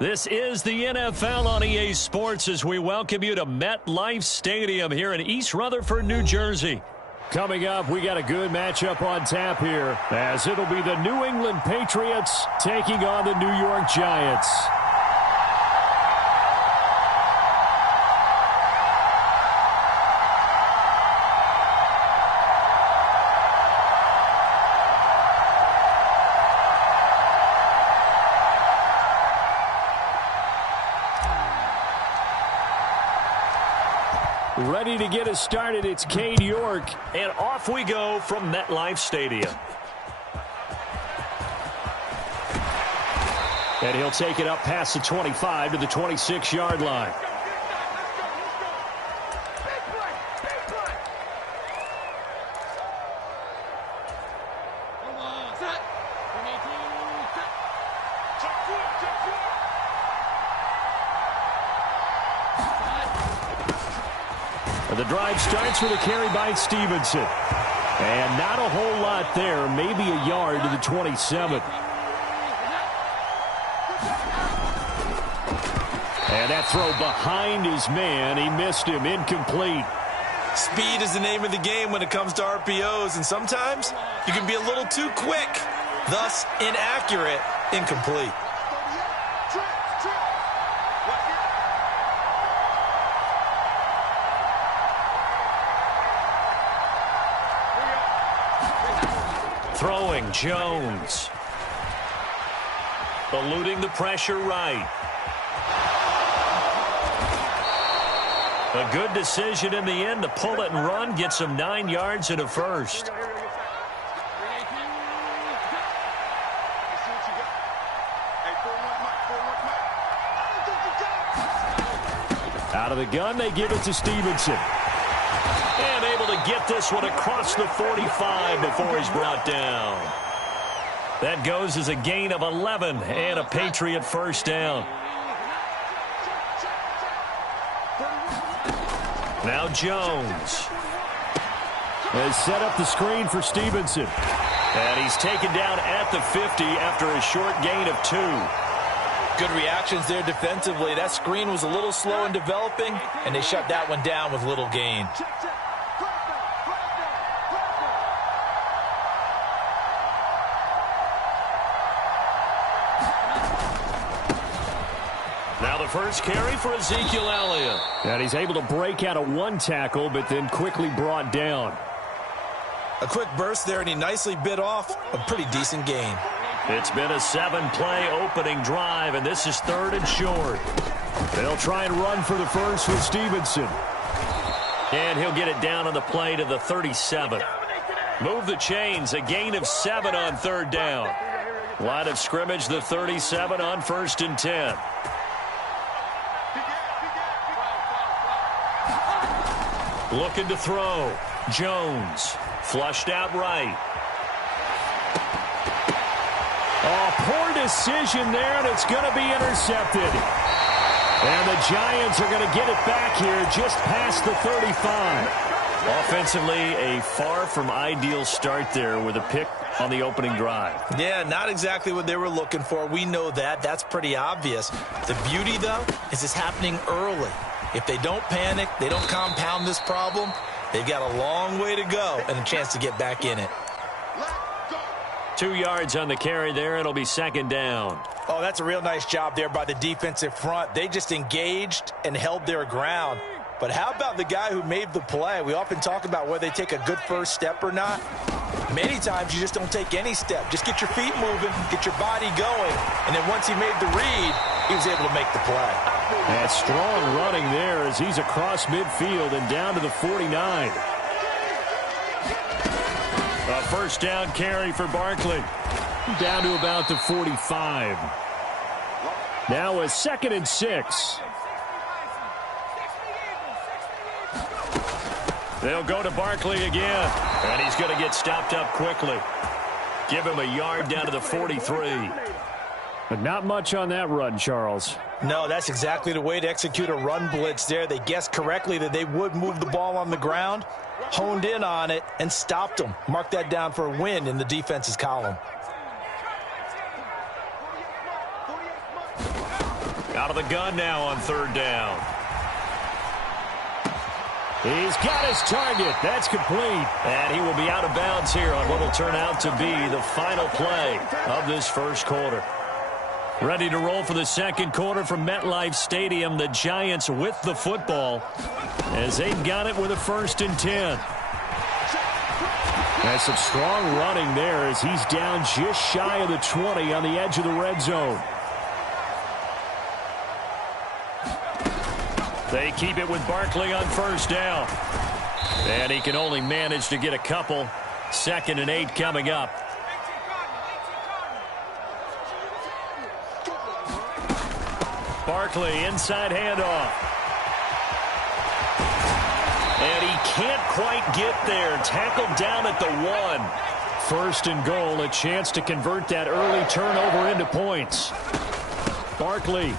This is the NFL on EA Sports as we welcome you to MetLife Stadium here in East Rutherford, New Jersey. Coming up, we got a good matchup on tap here as it'll be the New England Patriots taking on the New York Giants. Ready to get us started, it's Cade York. And off we go from MetLife Stadium. And he'll take it up past the 25 to the 26-yard line. The drive starts with a carry by Stevenson. And not a whole lot there, maybe a yard to the 27. And that throw behind his man, he missed him, incomplete. Speed is the name of the game when it comes to RPOs, and sometimes you can be a little too quick, thus inaccurate, incomplete. Throwing Jones. Eluding the pressure right. A good decision in the end to pull it and run, get some 9 yards and a first. Out of the gun, they give it to Stevenson. And able to get this one across the 45 before he's brought down. That goes as a gain of 11 and a Patriot first down. Now Jones has set up the screen for Stevenson. And he's taken down at the 50 after a short gain of 2. Good reactions there defensively. That screen was a little slow in developing, and they shut that one down with little gain. Now the first carry for Ezekiel Elliott. And he's able to break out of one tackle, but then quickly brought down. A quick burst there, and he nicely bit off a pretty decent gain. It's been a 7-play opening drive, and this is 3rd and short. They'll try and run for the first with Stevenson. And he'll get it down on the play to the 37. Move the chains, a gain of 7 on 3rd down. Line of scrimmage, the 37 on 1st and 10. Looking to throw. Jones. Flushed out right. Oh, poor decision there, and it's going to be intercepted. And the Giants are going to get it back here just past the 35. Offensively, a far from ideal start there with a pick on the opening drive. Yeah, not exactly what they were looking for. We know that. That's pretty obvious. The beauty, though, is it's happening early. If they don't panic, they don't compound this problem, they've got a long way to go and a chance to get back in it. 2 yards on the carry there. It'll be 2nd down. Oh, that's a real nice job there by the defensive front. They just engaged and held their ground. But how about the guy who made the play? We often talk about whether they take a good first step or not. Many times you just don't take any step. Just get your feet moving, get your body going, and then once he made the read, he was able to make the play. That strong running there as he's across midfield and down to the 49. A first down carry for Barkley. Down to about the 45. Now a 2nd and 6. They'll go to Barkley again. And he's going to get stopped up quickly. Give him a yard down to the 43. But not much on that run, Charles. No, that's exactly the way to execute a run blitz there. They guessed correctly that they would move the ball on the ground, honed in on it, and stopped them. Mark that down for a win in the defense's column. Out of the gun now on third down. He's got his target. That's complete. And he will be out of bounds here on what will turn out to be the final play of this first quarter. Ready to roll for the second quarter from MetLife Stadium. The Giants with the football as they've got it with a 1st and 10. That's some strong running there as he's down just shy of the 20 on the edge of the red zone. They keep it with Barkley on first down. And he can only manage to get a couple. 2nd and 8 coming up. Barkley, inside handoff. And he can't quite get there. Tackled down at the 1. 1st and goal, a chance to convert that early turnover into points. Barkley.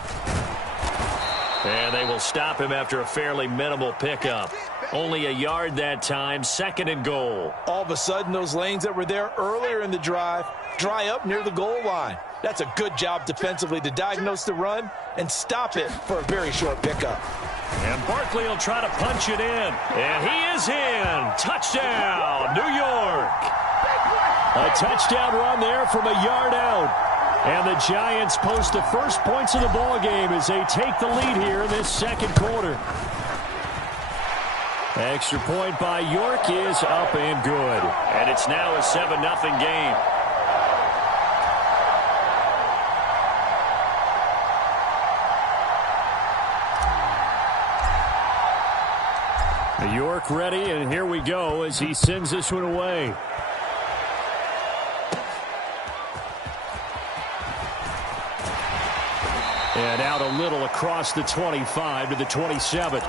And they will stop him after a fairly minimal pickup. Only a yard that time, 2nd and goal. All of a sudden, those lanes that were there earlier in the drive dry up near the goal line. That's a good job defensively to diagnose the run and stop it for a very short pickup. And Barkley will try to punch it in. And he is in. Touchdown, New York. A touchdown run there from a yard out. And the Giants post the first points of the ball game as they take the lead here in this second quarter. Extra point by York is up and good. And it's now a 7-0 game. York ready, and here we go as he sends this one away. And out a little across the 25 to the 27.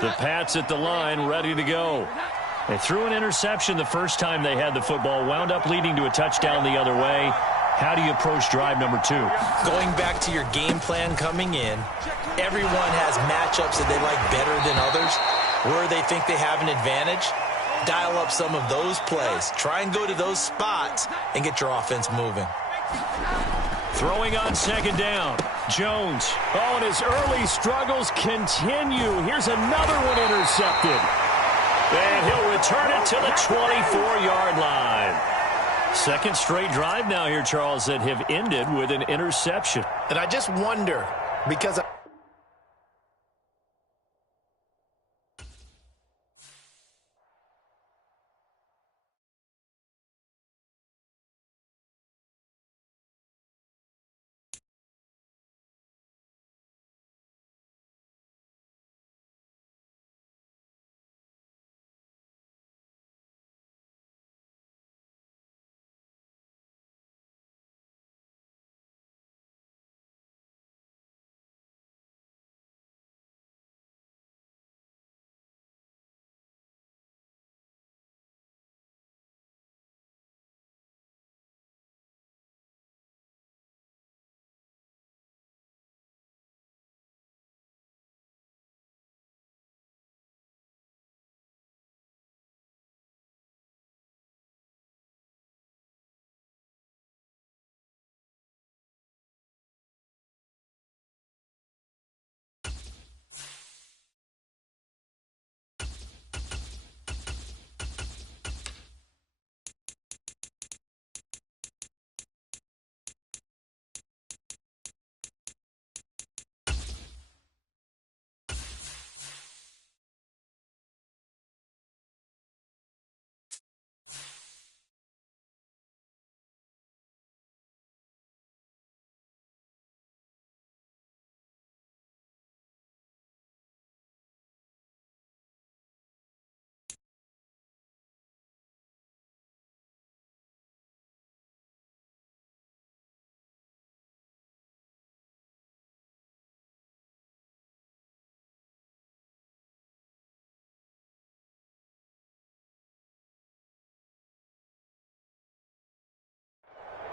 The Pats at the line, ready to go. They threw an interception the first time they had the football, wound up leading to a touchdown the other way. How do you approach drive number 2? Going back to your game plan coming in, everyone has matchups that they like better than others. Where they think they have an advantage, dial up some of those plays. Try and go to those spots and get your offense moving. Throwing on 2nd down. Jones. Oh, and his early struggles continue. Here's another one intercepted. And he'll return it to the 24-yard line. Second straight drive now here, Charles, that have ended with an interception. And I just wonder, because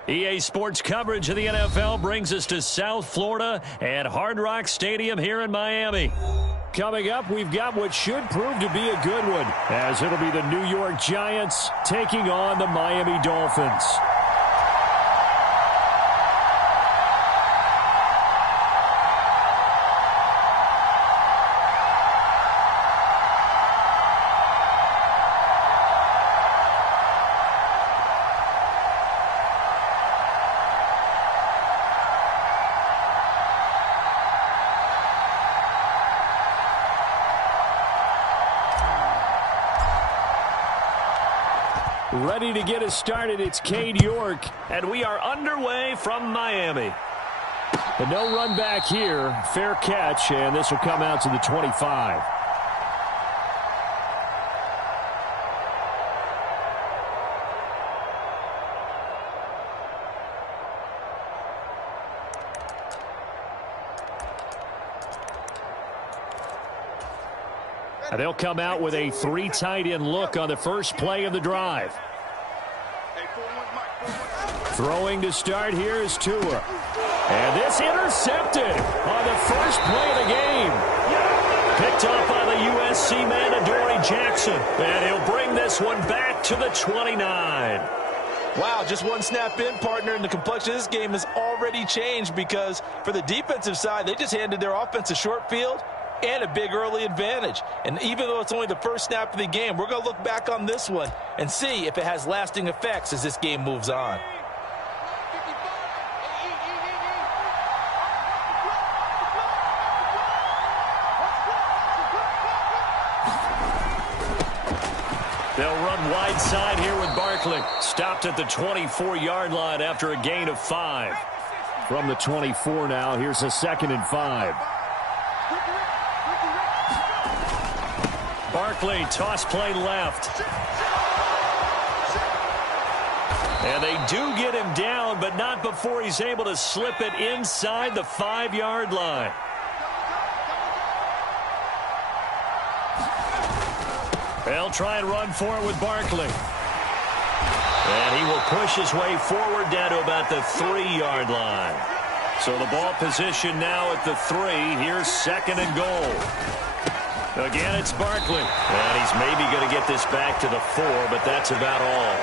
EA Sports coverage of the NFL brings us to South Florida at Hard Rock Stadium here in Miami. Coming up, we've got what should prove to be a good one, as it'll be the New York Giants taking on the Miami Dolphins. Ready to get us started, it's Cade York. And we are underway from Miami. But no run back here. Fair catch, and this will come out to the 25. And they'll come out with a 3 tight end look on the first play of the drive. Throwing to start here is Tua. And this intercepted on the first play of the game. Picked up by the USC man, Adoree Jackson. And he'll bring this one back to the 29. Wow, just one snap in, partner, and the complexion of this game has already changed because for the defensive side, they just handed their offense a short field and a big early advantage. And even though it's only the first snap of the game, we're going to look back on this one and see if it has lasting effects as this game moves on. They'll run wide side here with Barkley. Stopped at the 24-yard line after a gain of 5. From the 24 now, here's a 2nd and 5. Barkley, toss play left. And they do get him down, but not before he's able to slip it inside the 5-yard line. They'll try and run for it with Barkley. And he will push his way forward down to about the 3-yard line. So the ball position now at the 3. Here's 2nd and goal. Again, it's Barkley. And he's maybe going to get this back to the 4, but that's about all.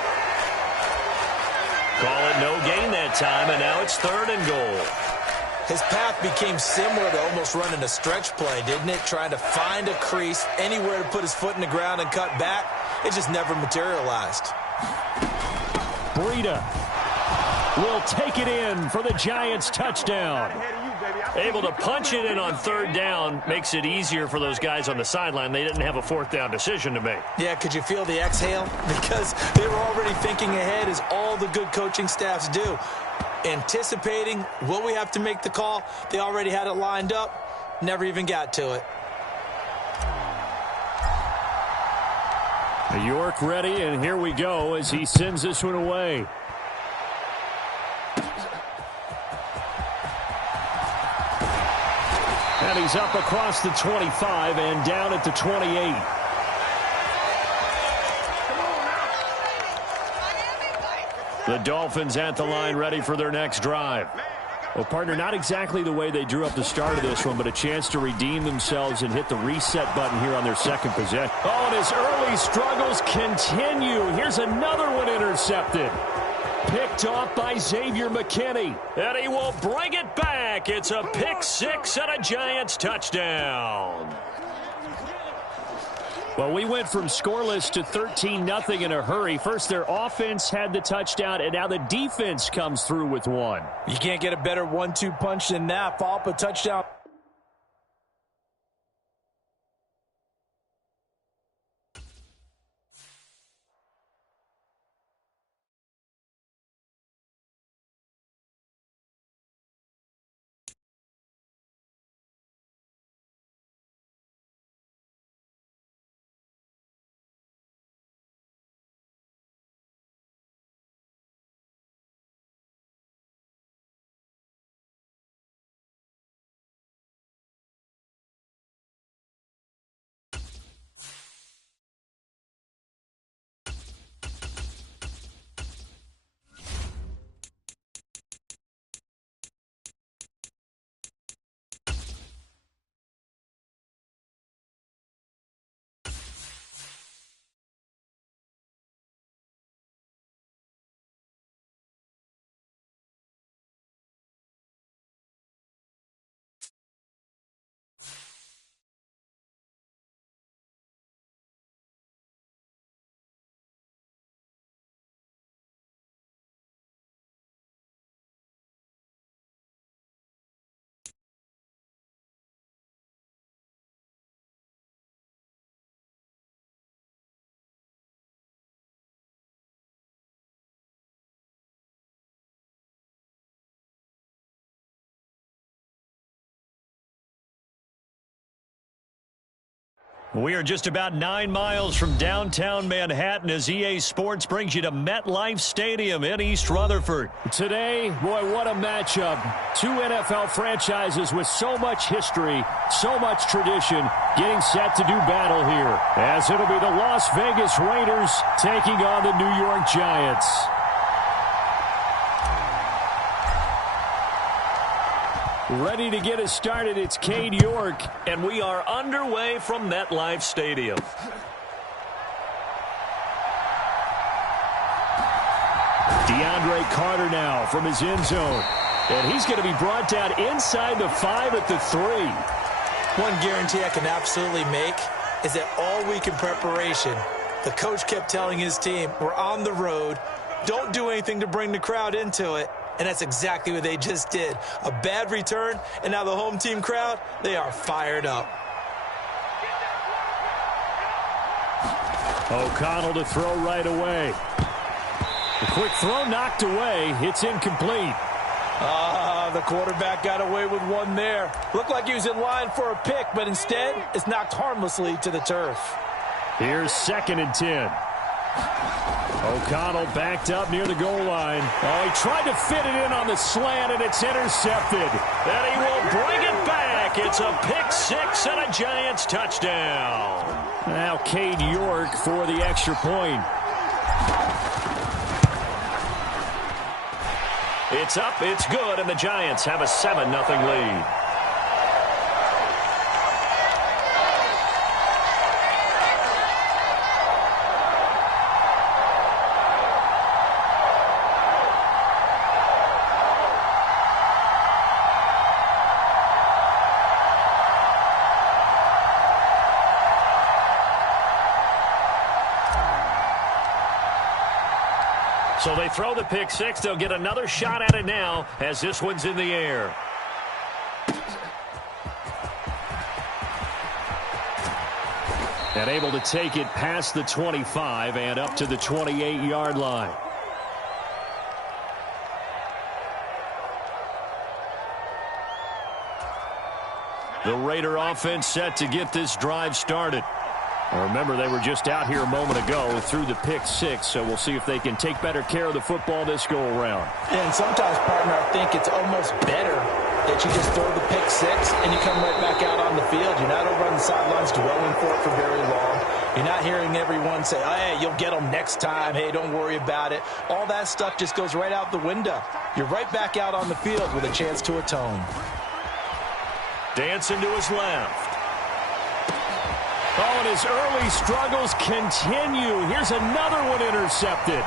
Call it no gain that time, and now it's 3rd and goal. His path became similar to almost running a stretch play, didn't it? Trying to find a crease, anywhere to put his foot in the ground and cut back. It just never materialized. Breida will take it in for the Giants touchdown. Able to punch it in on 3rd down makes it easier for those guys on the sideline. They didn't have a 4th down decision to make. Yeah, could you feel the exhale? Because they were already thinking ahead, as all the good coaching staffs do. Anticipating, will we have to make the call? They already had it lined up, never even got to it. York ready, and here we go as he sends this one away. And he's up across the 25 and down at the 28. The Dolphins at the line, ready for their next drive. Well, partner, not exactly the way they drew up the start of this one, but a chance to redeem themselves and hit the reset button here on their 2nd possession. Oh, and his early struggles continue. Here's another one intercepted. Picked off by Xavier McKinney. And he will bring it back. It's a pick 6 and a Giants touchdown. Well, we went from scoreless to 13-0 in a hurry. First, their offense had the touchdown, and now the defense comes through with one. You can't get a better 1-2 punch than that. Follow up a touchdown. We are just about 9 miles from downtown Manhattan as EA Sports brings you to MetLife Stadium in East Rutherford. Today, boy, what a matchup. Two NFL franchises with so much history, so much tradition, getting set to do battle here. As it'll be the Las Vegas Raiders taking on the New York Giants. Ready to get us started, it's Cade York. And we are underway from MetLife Stadium. DeAndre Carter now from his end zone. And he's going to be brought down inside the 5 at the 3. One guarantee I can absolutely make is that all week in preparation, the coach kept telling his team, we're on the road, don't do anything to bring the crowd into it. And that's exactly what they just did. A bad return, and now the home team crowd, they are fired up. O'Connell to throw right away. The quick throw knocked away. It's incomplete. The quarterback got away with one there. Looked like he was in line for a pick, but instead, it's knocked harmlessly to the turf. Here's 2nd and 10. O'Connell backed up near the goal line. Oh, he tried to fit it in on the slant, and it's intercepted. And he will bring it back. It's a pick 6 and a Giants touchdown. Now Cade York for the extra point. It's up, it's good, and the Giants have a 7-0 lead. So they throw the pick 6. They'll get another shot at it now as this one's in the air. And able to take it past the 25 and up to the 28-yard line. The Raider offense set to get this drive started. Remember, they were just out here a moment ago through the pick 6, so we'll see if they can take better care of the football this go-around. And sometimes, partner, I think it's almost better that you just throw the pick 6 and you come right back out on the field. You're not over on the sidelines dwelling for it for very long. You're not hearing everyone say, oh, hey, you'll get them next time. Hey, don't worry about it. All that stuff just goes right out the window. You're right back out on the field with a chance to atone. Dancing to his left. Oh, and his early struggles continue. Here's another one intercepted.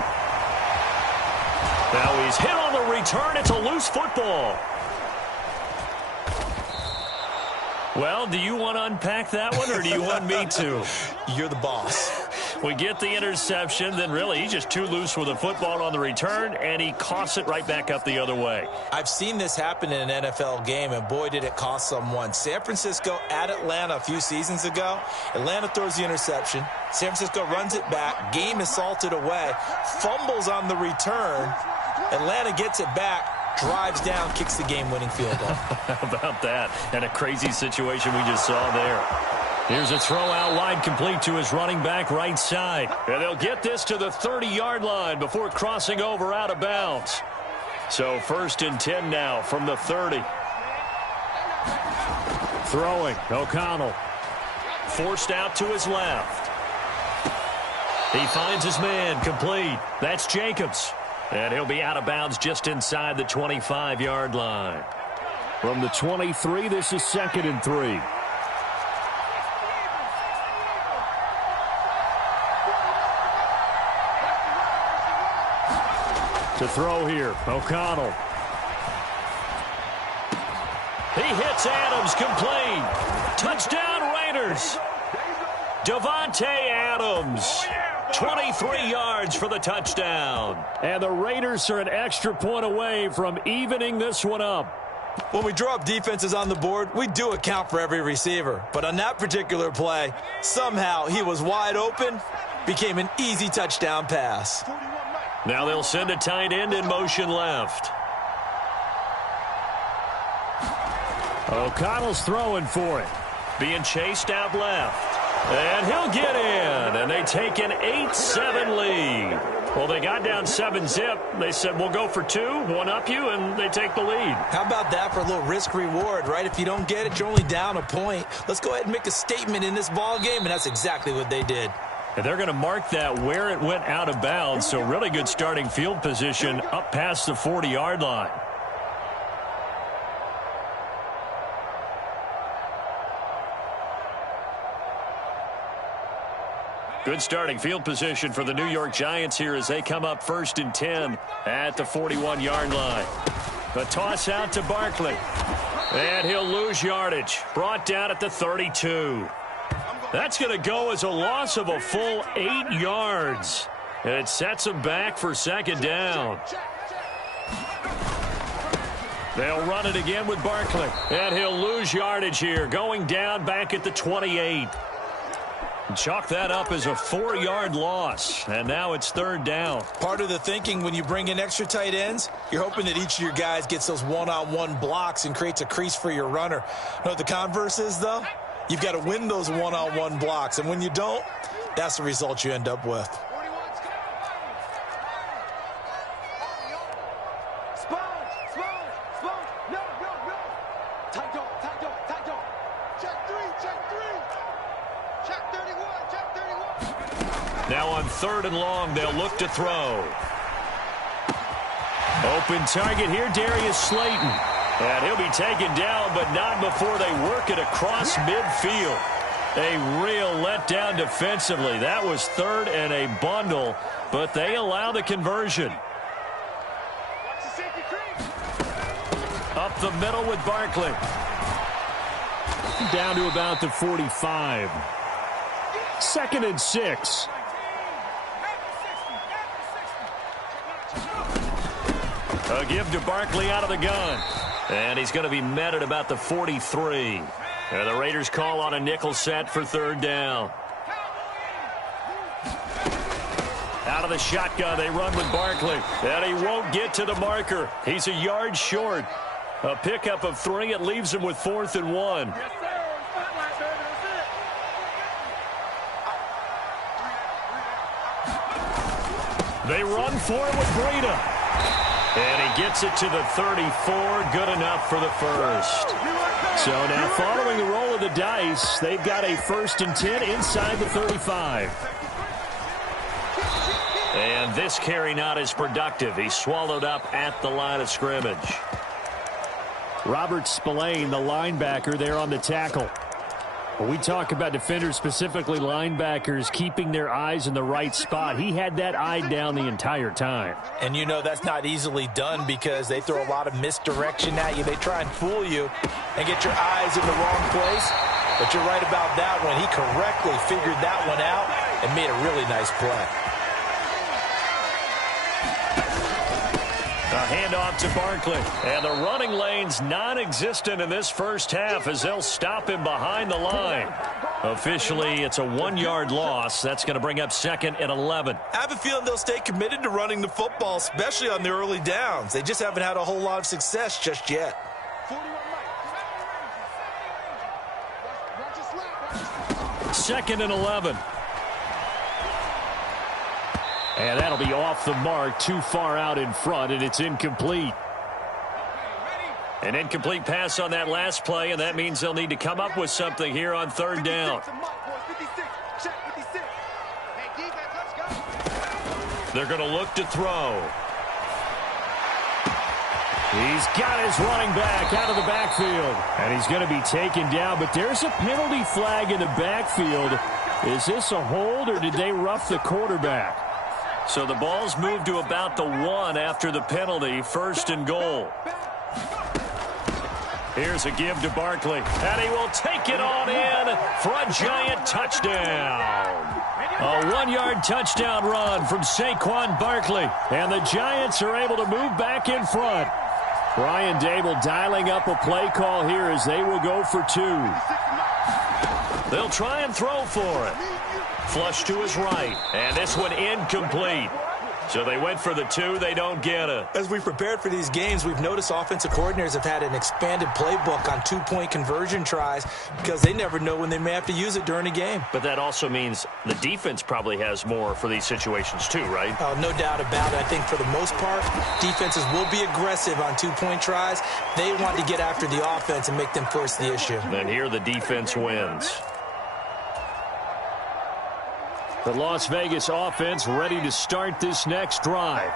Now he's hit on the return. It's a loose football. Well, do you want to unpack that one, or do you want me to? You're the boss. We get the interception, then really he's just too loose with the football on the return, and he coughs it right back up the other way. I've seen this happen in an NFL game, and boy, did it cost someone. San Francisco at Atlanta a few seasons ago. Atlanta throws the interception. San Francisco runs it back. Game is salted away. Fumbles on the return. Atlanta gets it back. Drives down, kicks the game-winning field goal. How about that? And a crazy situation we just saw there. Here's a throw out wide, complete to his running back right side. And they'll get this to the 30-yard line before crossing over out of bounds. So 1st and 10 now from the 30. Throwing, O'Connell. Forced out to his left. He finds his man, complete. That's Jacobs. And he'll be out of bounds just inside the 25-yard line. From the 23, this is 2nd and 3. To throw here, O'Connell. He hits Adams, complete. Touchdown Raiders. Davante Adams. 23 yards for the touchdown. And the Raiders are an extra point away from evening this one up. When we draw up defenses on the board, we do account for every receiver. But on that particular play, somehow he was wide open, became an easy touchdown pass. Now they'll send a tight end in motion left. O'Connell's throwing for it. Being chased out left. And he'll get in, and they take an 8-7 lead. Well, they got down 7-zip. They said, we'll go for 2, one up you, and they take the lead. How about that for a little risk-reward, right? If you don't get it, you're only down a point. Let's go ahead and make a statement in this ball game, and that's exactly what they did. And they're going to mark that where it went out of bounds, so really good starting field position up past the 40-yard line. Good starting field position for the New York Giants here as they come up 1st and 10 at the 41-yard line. The toss out to Barkley. And he'll lose yardage. Brought down at the 32. That's going to go as a loss of a full 8 yards. And it sets him back for 2nd down. They'll run it again with Barkley. And he'll lose yardage here. Going down back at the 28. Chalk that up as a 4-yard loss, and now it's 3rd down. Part of the thinking when you bring in extra tight ends, you're hoping that each of your guys gets those one-on-one blocks and creates a crease for your runner. You know what the converse is, though? You've got to win those one-on-one blocks, and when you don't, that's the result you end up with. Now on 3rd and long, they'll look to throw. Open target here, Darius Slayton. And he'll be taken down, but not before they work it across midfield. A real letdown defensively. That was 3rd and a bundle, but they allow the conversion. Up the middle with Barkley. Down to about the 45. 2nd and 6. A give to Barkley out of the gun. And he's going to be met at about the 43. And the Raiders call on a nickel set for 3rd down. Out of the shotgun, they run with Barkley. And he won't get to the marker. He's a yard short. A pickup of 3. It leaves him with 4th and 1. They run for it with Breida. And he gets it to the 34. Good enough for the 1st. So now following the roll of the dice, they've got a 1st and 10 inside the 35. And this carry not as productive. He's swallowed up at the line of scrimmage. Robert Spillane, the linebacker, there on the tackle. When we talk about defenders, specifically linebackers, keeping their eyes in the right spot, he had that eye down the entire time. And you know that's not easily done because they throw a lot of misdirection at you. They try and fool you and get your eyes in the wrong place. But you're right about that one. He correctly figured that one out and made a really nice play. A handoff to Barkley. And the running lane's non-existent in this first half as they'll stop him behind the line. Officially, it's a 1-yard loss. That's going to bring up 2nd and 11. I have a feeling they'll stay committed to running the football, especially on the early downs. They just haven't had a whole lot of success just yet. 2nd and 11. And that'll be off the mark, too far out in front, and it's incomplete. An incomplete pass on that last play, and that means they'll need to come up with something here on 3rd down. They're going to look to throw. He's got his running back out of the backfield, and he's going to be taken down, but there's a penalty flag in the backfield. Is this a hold, or did they rough the quarterback? So the ball's moved to about the 1 after the penalty, 1st and goal. Here's a give to Barkley, and he will take it on in for a Giant touchdown. A 1-yard touchdown run from Saquon Barkley, and the Giants are able to move back in front. Brian Dable dialing up a play call here as they will go for 2. They'll try and throw for it. Flush to his right, and this one incomplete. So they went for the 2. They don't get it. As we've prepared for these games, we've noticed offensive coordinators have had an expanded playbook on 2-point conversion tries because they never know when they may have to use it during a game. But that also means the defense probably has more for these situations too, right? Oh, no doubt about it. I think for the most part, defenses will be aggressive on 2-point tries. They want to get after the offense and make them force the issue. And here the defense wins. The Las Vegas offense ready to start this next drive.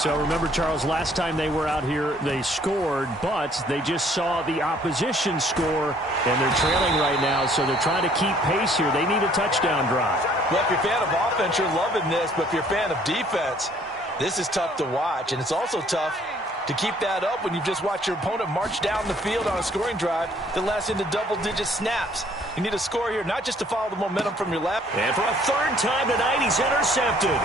So remember, Charles, last time they were out here, they scored, but they just saw the opposition score, and they're trailing right now, so they're trying to keep pace here. They need a touchdown drive. Well, if you're a fan of offense, you're loving this, but if you're a fan of defense, this is tough to watch, and it's also tough to keep that up when you just watch your opponent march down the field on a scoring drive that lasts into double-digit snaps. You need a score here, not just to follow the momentum from your left. And for a third time tonight, he's intercepted.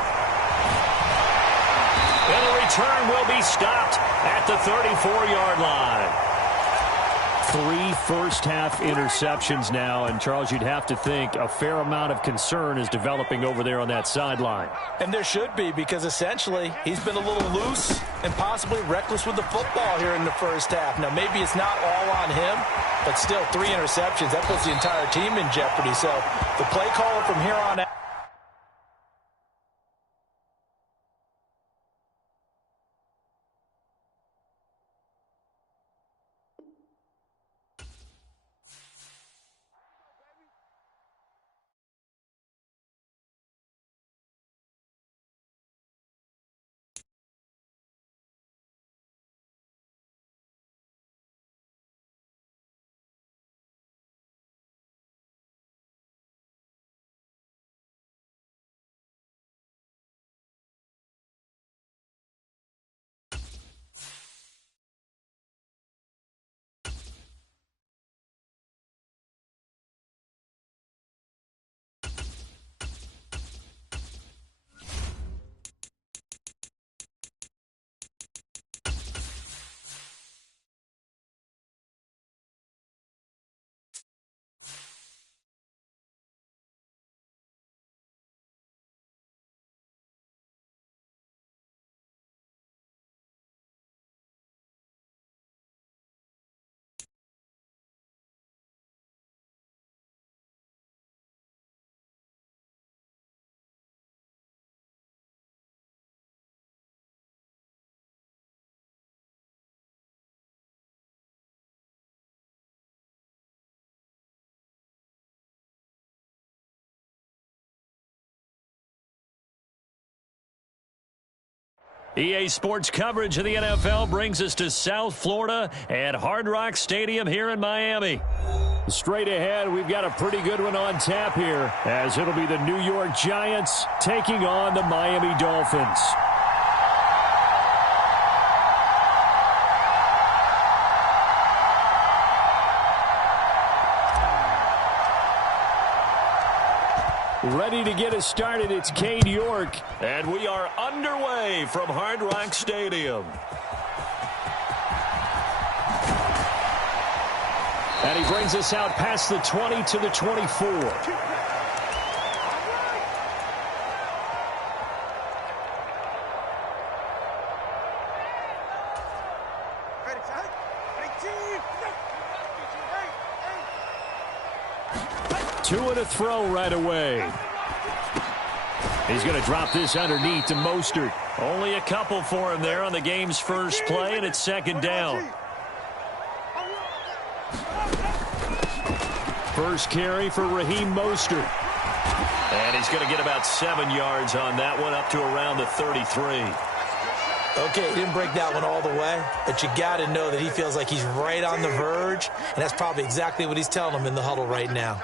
And the return will be stopped at the 34-yard line. 3 first-half interceptions now, and Charles, you'd have to think a fair amount of concern is developing over there on that sideline. And there should be, because essentially he's been a little loose and possibly reckless with the football here in the first half. Now, maybe it's not all on him, but still 3 interceptions. That puts the entire team in jeopardy. So the play caller from here on out. EA Sports coverage of the NFL brings us to South Florida at Hard Rock Stadium here in Miami. Straight ahead, we've got a pretty good one on tap here, as it'll be the New York Giants taking on the Miami Dolphins. Ready to get us started, it's Cade York. And we are underway from Hard Rock Stadium. And he brings us out past the 20 to the 24. Two and a throw right away. He's going to drop this underneath to Mostert. Only a couple for him there on the game's first play, and it's second down. First carry for Raheem Mostert. And he's going to get about 7 yards on that one, up to around the 33. Okay, he didn't break that one all the way, but you got to know that he feels like he's right on the verge, and that's probably exactly what he's telling him in the huddle right now.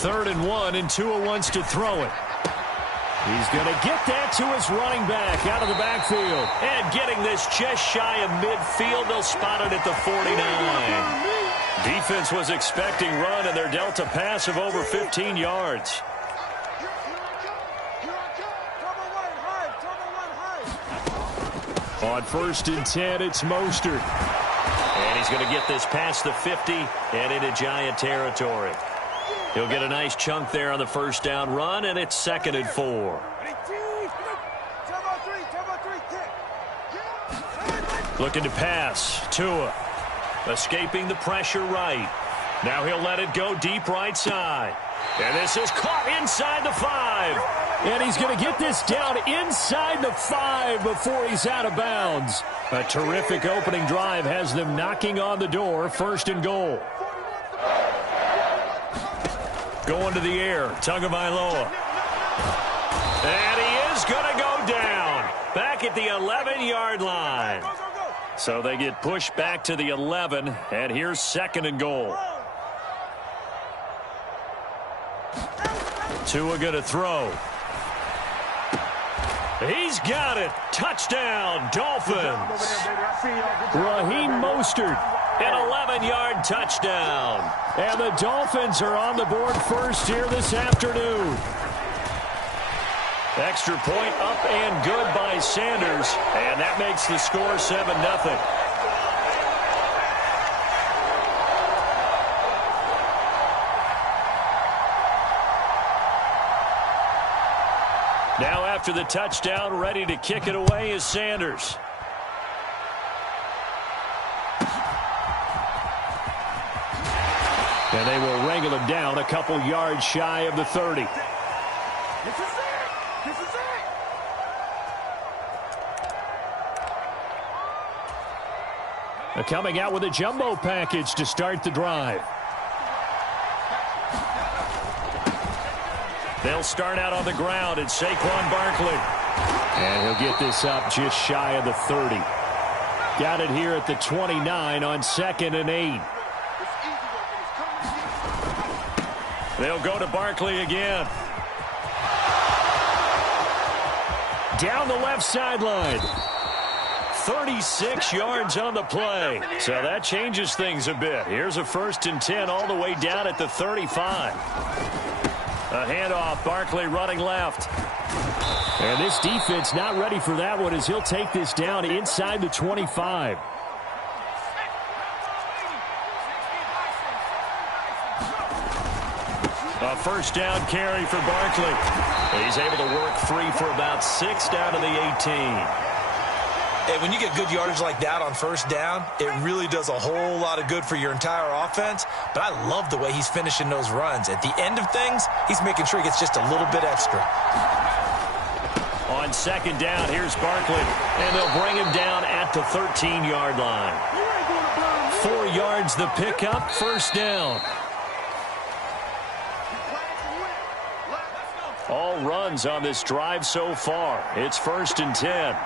3rd and 1, and Tua wants to throw it. He's going to get that to his running back out of the backfield. And getting this just shy of midfield, they'll spot it at the 49. Defense was expecting run, and they're dealt a pass of over 15 yards. On 1st and 10, it's Mostert. And he's going to get this past the 50 and into Giant territory. He'll get a nice chunk there on the first down run, and it's 2nd and 4. Looking to pass. Tua escaping the pressure right. Now he'll let it go deep right side. And this is caught inside the 5. And he's going to get this down inside the 5 before he's out of bounds. A terrific opening drive has them knocking on the door. 1st and goal. Going to the air. Tagovailoa. And he is going to go down. Back at the 11-yard line. So they get pushed back to the 11. And here's 2nd and goal. Tua going to throw. He's got it. Touchdown, Dolphins. Raheem Mostert. An 11-yard touchdown. And the Dolphins are on the board first here this afternoon. Extra point up and good by Sanders. And that makes the score 7-0. Now after the touchdown, ready to kick it away is Sanders. And they will wrangle him down a couple yards shy of the 30. This is it! This is it! Coming out with a jumbo package to start the drive. They'll start out on the ground. It's Saquon Barkley. And he'll get this up just shy of the 30. Got it here at the 29 on 2nd and 8. They'll go to Barkley again. Down the left sideline. 36 yards on the play. So that changes things a bit. Here's a 1st and 10 all the way down at the 35. A handoff, Barkley running left. And this defense not ready for that one as he'll take this down inside the 25. A 1st down carry for Barkley. He's able to work 3 for about 6 down to the 18. And when you get good yardage like that on 1st down, it really does a whole lot of good for your entire offense. But I love the way he's finishing those runs. At the end of things, he's making sure he gets just a little bit extra. On 2nd down, here's Barkley. And they'll bring him down at the 13-yard line. 4 yards the pickup, 1st down. All runs on this drive so far. It's 1st and 10.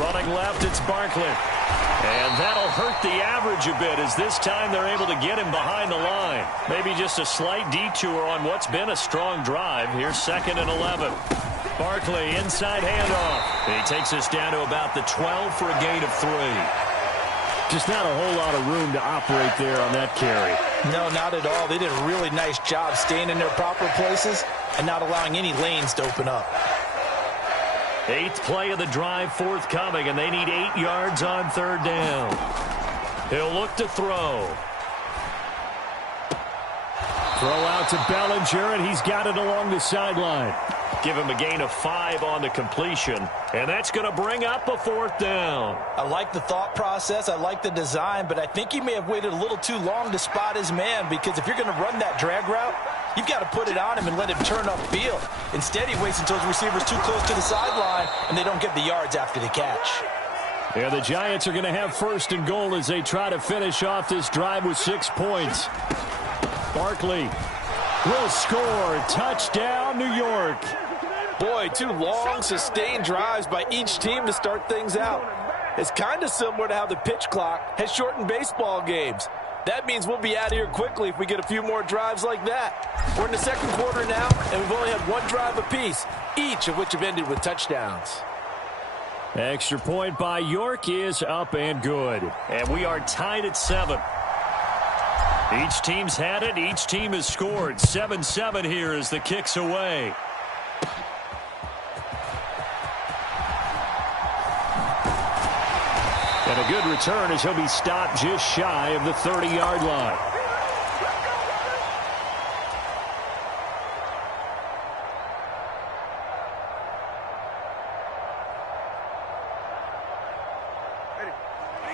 Running left, it's Barkley. And that'll hurt the average a bit as this time they're able to get him behind the line. Maybe just a slight detour on what's been a strong drive. Here's 2nd and 11. Barkley, inside handoff. He takes us down to about the 12 for a gain of 3. Just not a whole lot of room to operate there on that carry. No, not at all. They did a really nice job staying in their proper places and not allowing any lanes to open up. 8th play of the drive forthcoming, and they need 8 yards on 3rd down. He'll look to throw. Throw out to Bellinger, and he's got it along the sideline. Give him a gain of 5 on the completion, and that's going to bring up a 4th down. I like the thought process. I like the design, but I think he may have waited a little too long to spot his man because if you're going to run that drag route, you've got to put it on him and let him turn upfield. Instead, he waits until his receiver's too close to the sideline, and they don't get the yards after the catch. Yeah, the Giants are going to have 1st and goal as they try to finish off this drive with 6 points. Barkley will score. Touchdown, New York. Boy, 2 long, sustained drives by each team to start things out. It's kind of similar to how the pitch clock has shortened baseball games. That means we'll be out of here quickly if we get a few more drives like that. We're in the 2nd quarter now, and we've only had 1 drive apiece, each of which have ended with touchdowns. Extra point by York is up and good. And we are tied at 7. Each team's had it. Each team has scored. 7-7 here as the kick's away. And a good return as he'll be stopped just shy of the 30-yard line.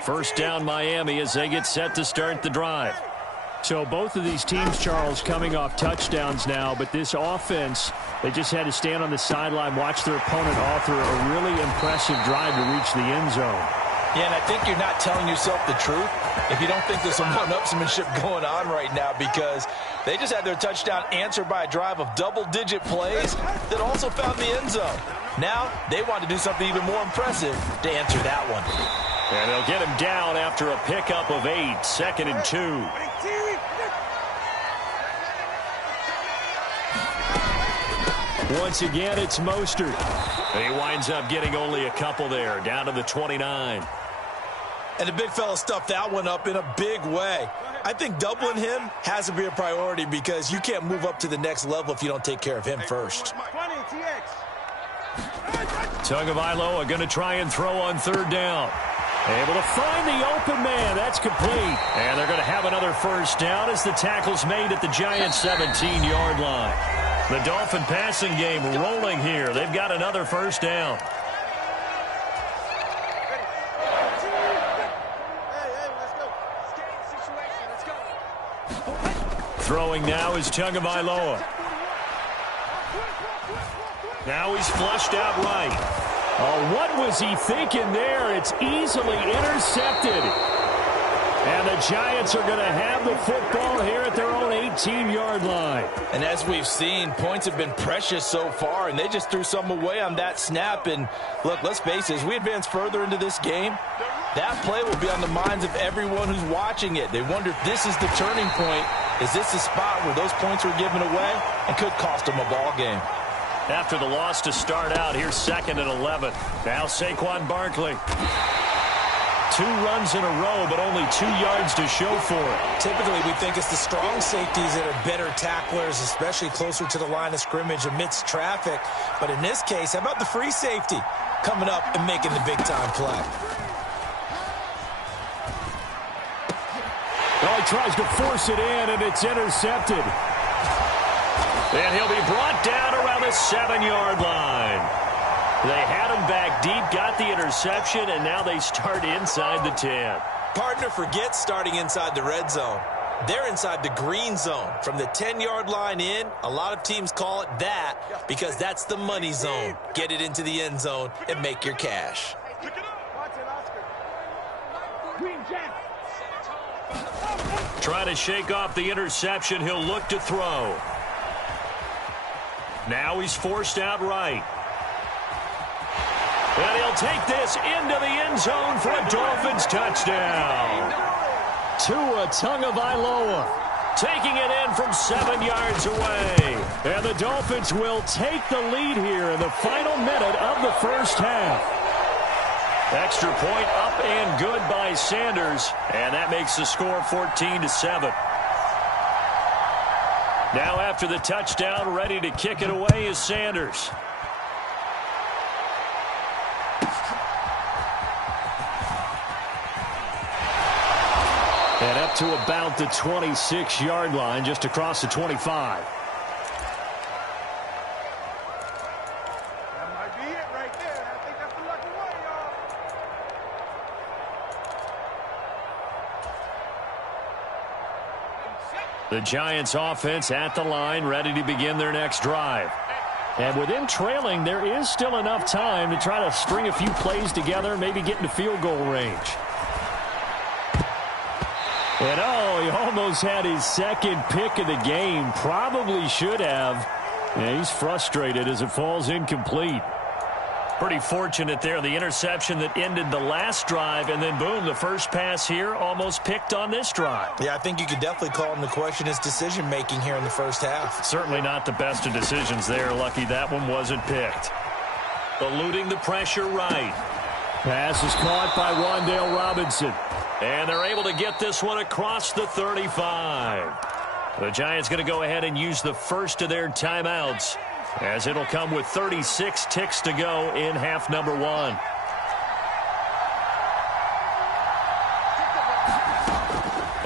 First down Miami as they get set to start the drive. So both of these teams, Charles, coming off touchdowns now, but this offense, they just had to stand on the sideline, watch their opponent author a really impressive drive to reach the end zone. Yeah, and I think you're not telling yourself the truth if you don't think there's some one-upsmanship going on right now, because they just had their touchdown answered by a drive of double-digit plays that also found the end zone. Now they want to do something even more impressive to answer that one. And they'll get him down after a pickup of 8, 2nd and 2. Once again, it's Mostert. He winds up getting only a couple there, down to the 29. And the big fella stuffed that one up in a big way. I think doubling him has to be a priority, because you can't move up to the next level if you don't take care of him first. Tagovailoa going to try and throw on 3rd down. Able to find the open man. That's complete. And they're going to have another first down as the tackle's made at the Giants' 17-yard line. The Dolphin passing game rolling here. They've got another first down. Throwing now is Tagovailoa. Now he's flushed out right. Oh, what was he thinking there? It's easily intercepted. And the Giants are going to have the football here at their own 18-yard line. And as we've seen, points have been precious so far, and they just threw some away on that snap. And look, let's face it, as we advance further into this game, that play will be on the minds of everyone who's watching it. They wonder if this is the turning point. Is this the spot where those points were given away and could cost them a ball game? After the loss to start out, here's 2nd and 11. Now Saquon Barkley. 2 runs in a row, but only 2 yards to show for it. Typically, we think it's the strong safeties that are better tacklers, especially closer to the line of scrimmage amidst traffic. But in this case, how about the free safety coming up and making the big-time play? Oh, he tries to force it in, and it's intercepted. And he'll be brought down around the 7-yard line. They had him back deep, got the interception, and now they start inside the 10. Partner forgets starting inside the red zone. They're inside the green zone. From the 10-yard line in, a lot of teams call it that because that's the money zone. Get it into the end zone and make your cash. Try to shake off the interception. He'll look to throw. Now he's forced out right. And he'll take this into the end zone for a Dolphins touchdown. Tua Tagovailoa taking it in from 7 yards away. And the Dolphins will take the lead here in the final minute of the first half. Extra point up and good by Sanders. And that makes the score 14-7. Now after the touchdown, ready to kick it away is Sanders. And up to about the 26-yard line, just across the 25. That might be it right there. I think that's the lucky one, y'all. The Giants offense at the line, ready to begin their next drive. And with them trailing, there is still enough time to try to string a few plays together, maybe get into field goal range. And oh, he almost had his second pick of the game. Probably should have. Yeah, he's frustrated as it falls incomplete. Pretty fortunate there. The interception that ended the last drive, and then boom, the first pass here almost picked on this drive. Yeah, I think you could definitely call him to question his decision-making here in the first half. Certainly not the best of decisions there. Lucky that one wasn't picked. Eluding the pressure right. Pass is caught by Wan'Dale Robinson. And they're able to get this one across the 35. The Giants going to go ahead and use the first of their timeouts, as it'll come with 36 ticks to go in half number 1.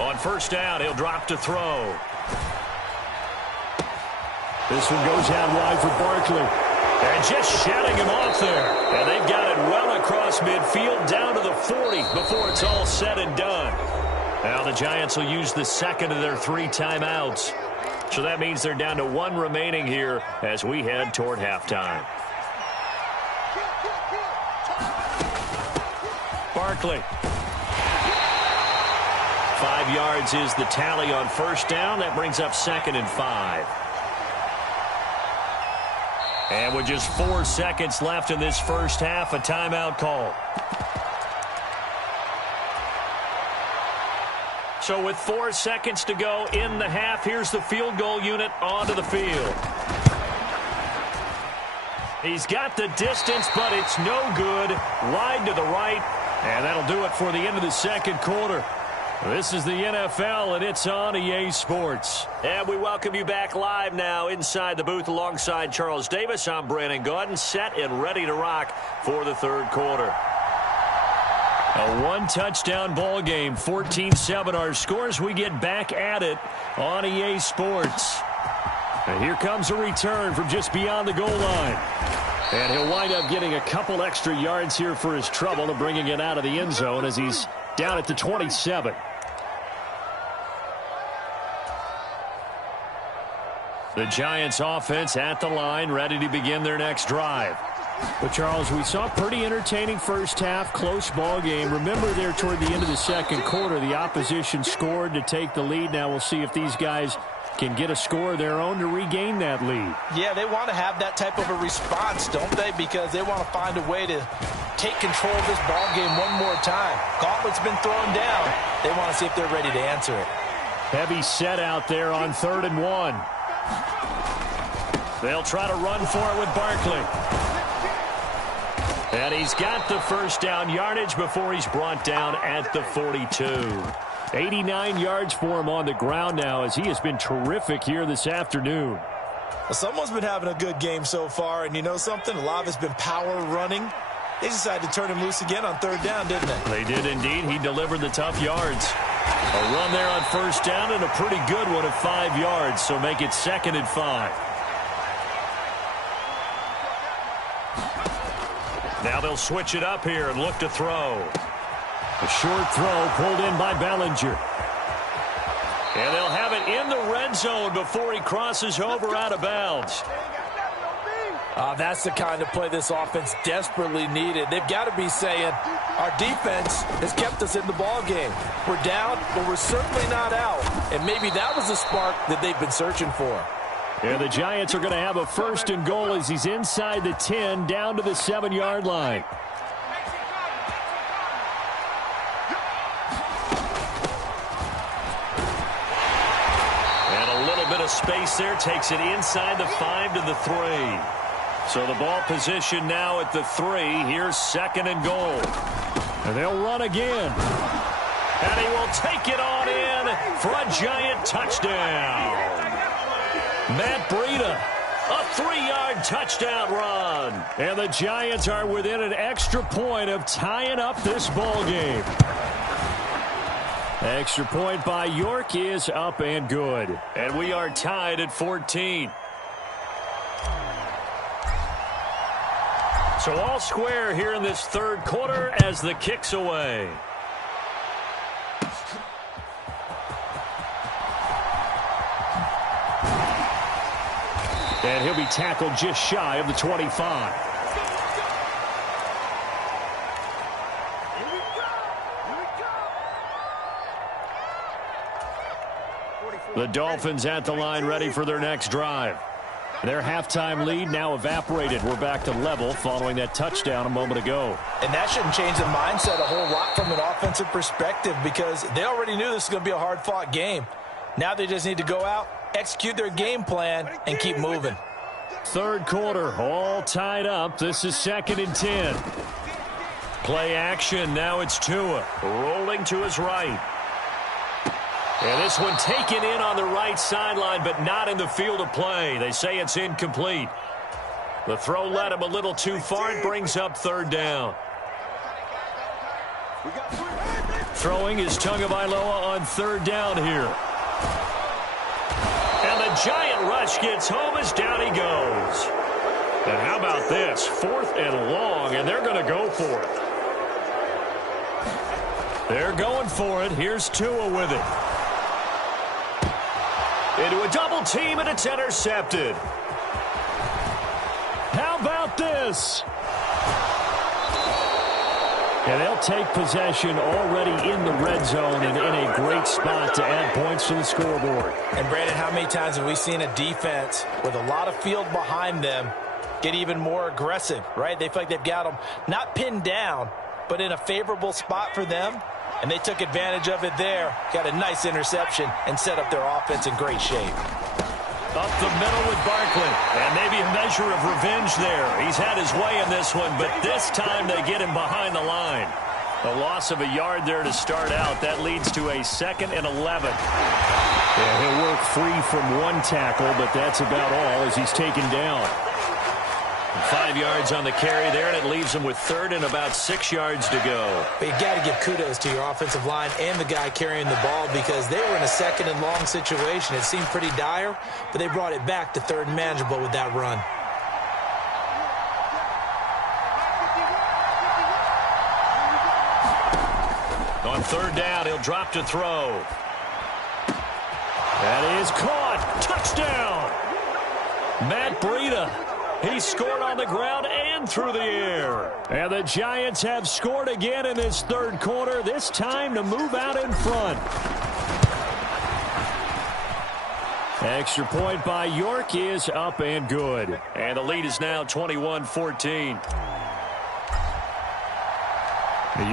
On first down, he'll drop to throw. This one goes out wide for Barkley. And just shutting him off there. And they've got it well across midfield down to the 40 before it's all said and done. Now the Giants will use the second of their 3 timeouts. So that means they're down to 1 remaining here as we head toward halftime. Barkley. 5 yards is the tally on first down. That brings up 2nd and 5. And with just 4 seconds left in this first half, a timeout call. So with 4 seconds to go in the half, here's the field goal unit onto the field. He's got the distance, but it's no good. Wide to the right, and that'll do it for the end of the second quarter. This is the NFL, and it's on EA Sports. And we welcome you back live now inside the booth alongside Charles Davis. I'm Brandon Gaudin, set and ready to rock for the third quarter. A 1-touchdown ball game, 14-7 our scores. We get back at it on EA Sports. And here comes a return from just beyond the goal line. And he'll wind up getting a couple extra yards here for his trouble and bringing it out of the end zone as he's down at the 27. The Giants offense at the line, ready to begin their next drive. But, Charles, we saw a pretty entertaining first half, close ball game. Remember there toward the end of the second quarter, the opposition scored to take the lead. Now we'll see if these guys can get a score of their own to regain that lead. Yeah, they want to have that type of a response, don't they? Because they want to find a way to take control of this ball game one more time. Gauntlet's been thrown down. They want to see if they're ready to answer it. Heavy set out there on 3rd and 1. They'll try to run for it with Barkley. And he's got the first down yardage before he's brought down at the 42. 89 yards for him on the ground now as he has been terrific here this afternoon. Well, someone's been having a good game so far, and you know something? A lot of it's been power running. They decided to turn him loose again on 3rd down, didn't they? They did indeed. He delivered the tough yards. A run there on first down and a pretty good one at 5 yards, so make it 2nd and 5. Now they'll switch it up here and look to throw. A short throw pulled in by Bellinger. And they'll have it in the red zone before he crosses over out of bounds. That's the kind of play this offense desperately needed. They've got to be saying, our defense has kept us in the ball game. We're down, but we're certainly not out. And maybe that was the spark that they've been searching for. And the Giants are going to have a 1st and goal as he's inside the 10 down to the 7-yard line. And a little bit of space there takes it inside the 5 to the 3. So the ball position now at the 3. Here's 2nd and goal. And they'll run again. And he will take it on in for a Giant touchdown. Matt Breida, a 3-yard touchdown run. And the Giants are within an extra point of tying up this ball game. Extra point by York is up and good. And we are tied at 14. So all square here in this third quarter as the kick's away. And he'll be tackled just shy of the 25. The Dolphins at the line ready for their next drive. Their halftime lead now evaporated. We're back to level following that touchdown a moment ago. And that shouldn't change the mindset a whole lot from an offensive perspective because they already knew this was going to be a hard-fought game. Now they just need to go out, execute their game plan, and keep moving. Third quarter, all tied up. This is 2nd and 10. Play action. Now it's Tua rolling to his right. And this one taken in on the right sideline, but not in the field of play. They say it's incomplete. The throw led him a little too far. It brings up 3rd down. Throwing is Tagovailoa on 3rd down here. And the giant rush gets home as down he goes. And how about this? 4th and long, and they're going to go for it. They're going for it. Here's Tua with it. Into a double team, and it's intercepted. How about this? And they'll take possession already in the red zone and in a great spot to add points to the scoreboard. And, Brandon, how many times have we seen a defense with a lot of field behind them get even more aggressive, right? They feel like they've got them not pinned down, but in a favorable spot for them. And they took advantage of it there. Got a nice interception and set up their offense in great shape. Up the middle with Barkley. And maybe a measure of revenge there. He's had his way in this one, but this time they get him behind the line. A loss of a yard there to start out. That leads to a 2nd and 11. Yeah, he'll work free from one tackle, but that's about all as he's taken down. 5 yards on the carry there, and it leaves him with 3rd and about 6 yards to go. But you got to give kudos to your offensive line and the guy carrying the ball because they were in a 2nd and long situation. It seemed pretty dire, but they brought it back to 3rd and manageable with that run. On 3rd down, he'll drop to throw. That is caught. Touchdown. Matt Breida. He scored on the ground and through the air. And the Giants have scored again in this 3rd quarter, this time to move out in front. Extra point by York is up and good. And the lead is now 21-14.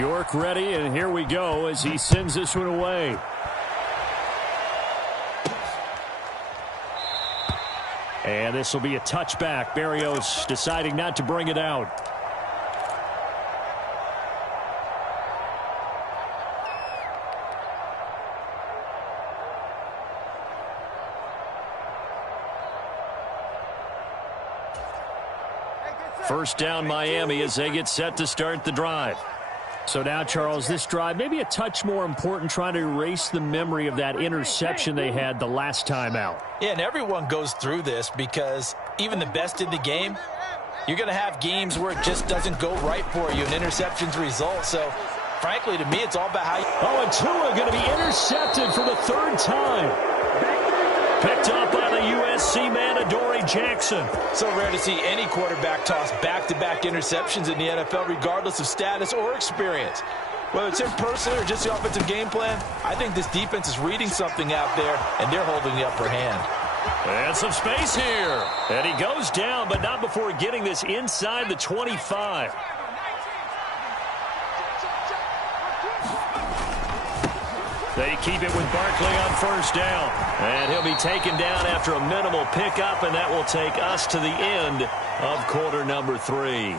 York ready, and here we go as he sends this one away. And this will be a touchback. Berrios deciding not to bring it out. First down Miami as they get set to start the drive. So now, Charles, this drive maybe a touch more important, trying to erase the memory of that interception they had the last time out. Yeah, and everyone goes through this because even the best in the game, you're going to have games where it just doesn't go right for you, and interceptions result. So, frankly, to me, it's all about how you... Oh, and Tua going to be intercepted for the 3rd time. Picked up by the USC man, Adoree Jackson. So rare to see any quarterback toss back-to-back interceptions in the NFL, regardless of status or experience. Whether it's him personally or just the offensive game plan, I think this defense is reading something out there, and they're holding the upper hand. And some space here. And he goes down, but not before getting this inside the 25. They keep it with Barkley on 1st down. And he'll be taken down after a minimal pickup, and that will take us to the end of quarter number 3.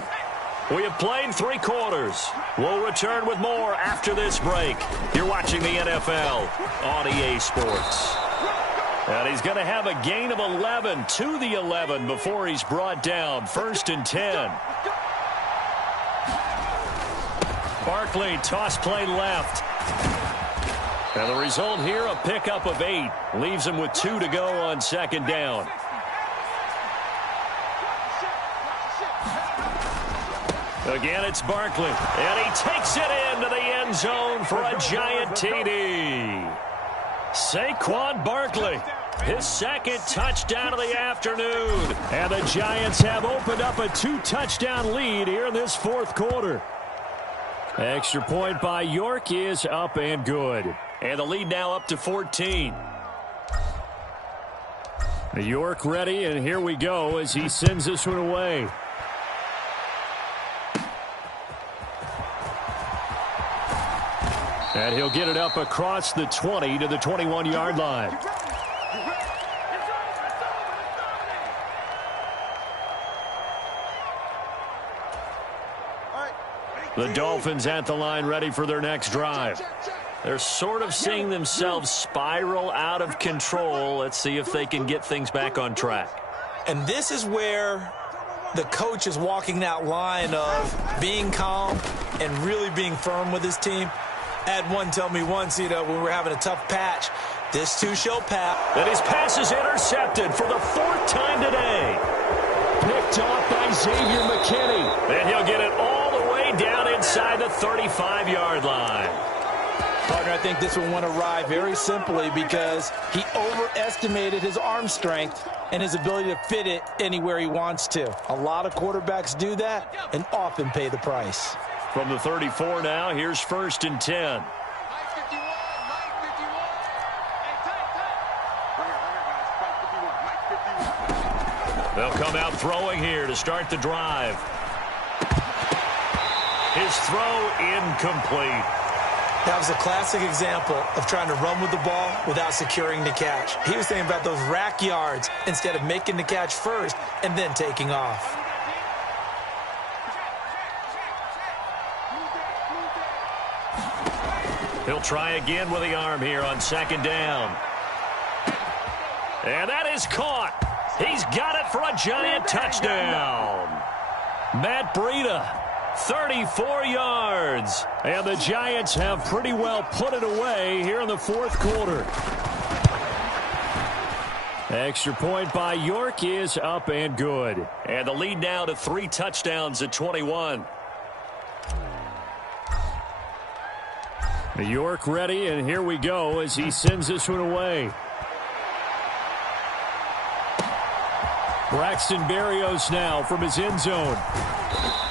We have played 3 quarters. We'll return with more after this break. You're watching the NFL on EA Sports. And he's going to have a gain of 11 to the 11 before he's brought down. 1st and 10. Barkley, toss play left. And the result here, a pickup of 8. Leaves him with 2 to go on 2nd down. Again, it's Barkley. And he takes it into the end zone for a giant TD. Saquon Barkley, his 2nd touchdown of the afternoon. And the Giants have opened up a 2-touchdown lead here in this 4th quarter. Extra point by York is up and good. And the lead now up to 14. York ready, and here we go as he sends this one away. And he'll get it up across the 20 to the 21-yard line. The Dolphins at the line ready for their next drive. They're sort of seeing themselves spiral out of control. Let's see if they can get things back on track. And this is where the coach is walking that line of being calm and really being firm with his team. I had one tell me once, when we were having a tough patch, this too shall pass. And his pass is intercepted for the 4th time today. Picked picked off by Xavier McKinney. And he'll get it all the way down inside the 35-yard line. Partner, I think this one went awry very simply because he overestimated his arm strength and his ability to fit it anywhere he wants to. A lot of quarterbacks do that and often pay the price. From the 34 now, here's 1st and 10. They'll come out throwing here to start the drive. His throw incomplete. That was a classic example of trying to run with the ball without securing the catch. He was thinking about those rack yards instead of making the catch first and then taking off. He'll try again with the arm here on 2nd down. And that is caught. He's got it for a Giant touchdown. Matt Breida, 34 yards. And the Giants have pretty well put it away here in the 4th quarter. Extra point by York is up and good. And the lead now to 3 touchdowns at 21. York ready, and here we go as he sends this one away. Braxton Berrios now from his end zone.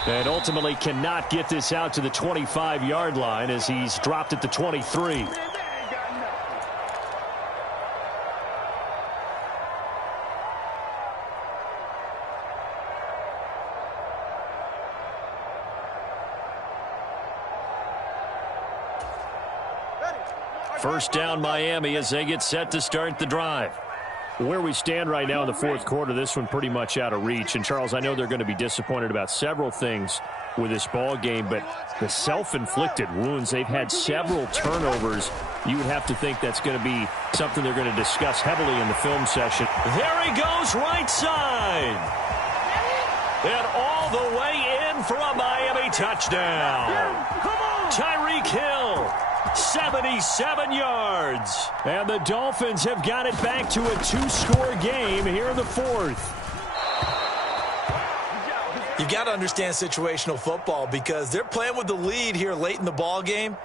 And ultimately cannot get this out to the 25-yard line as he's dropped at the 23. First down Miami as they get set to start the drive. Where we stand right now in the 4th quarter, this one pretty much out of reach. And, Charles, I know they're going to be disappointed about several things with this ball game, but the self-inflicted wounds, they've had several turnovers. You would have to think that's going to be something they're going to discuss heavily in the film session. There he goes, right side. And all the way in for a Miami touchdown. Tyreek Hill. 77 yards. And the Dolphins have got it back to a 2-score game here in the 4th. You've got to understand situational football because they're playing with the lead here late in the ball game.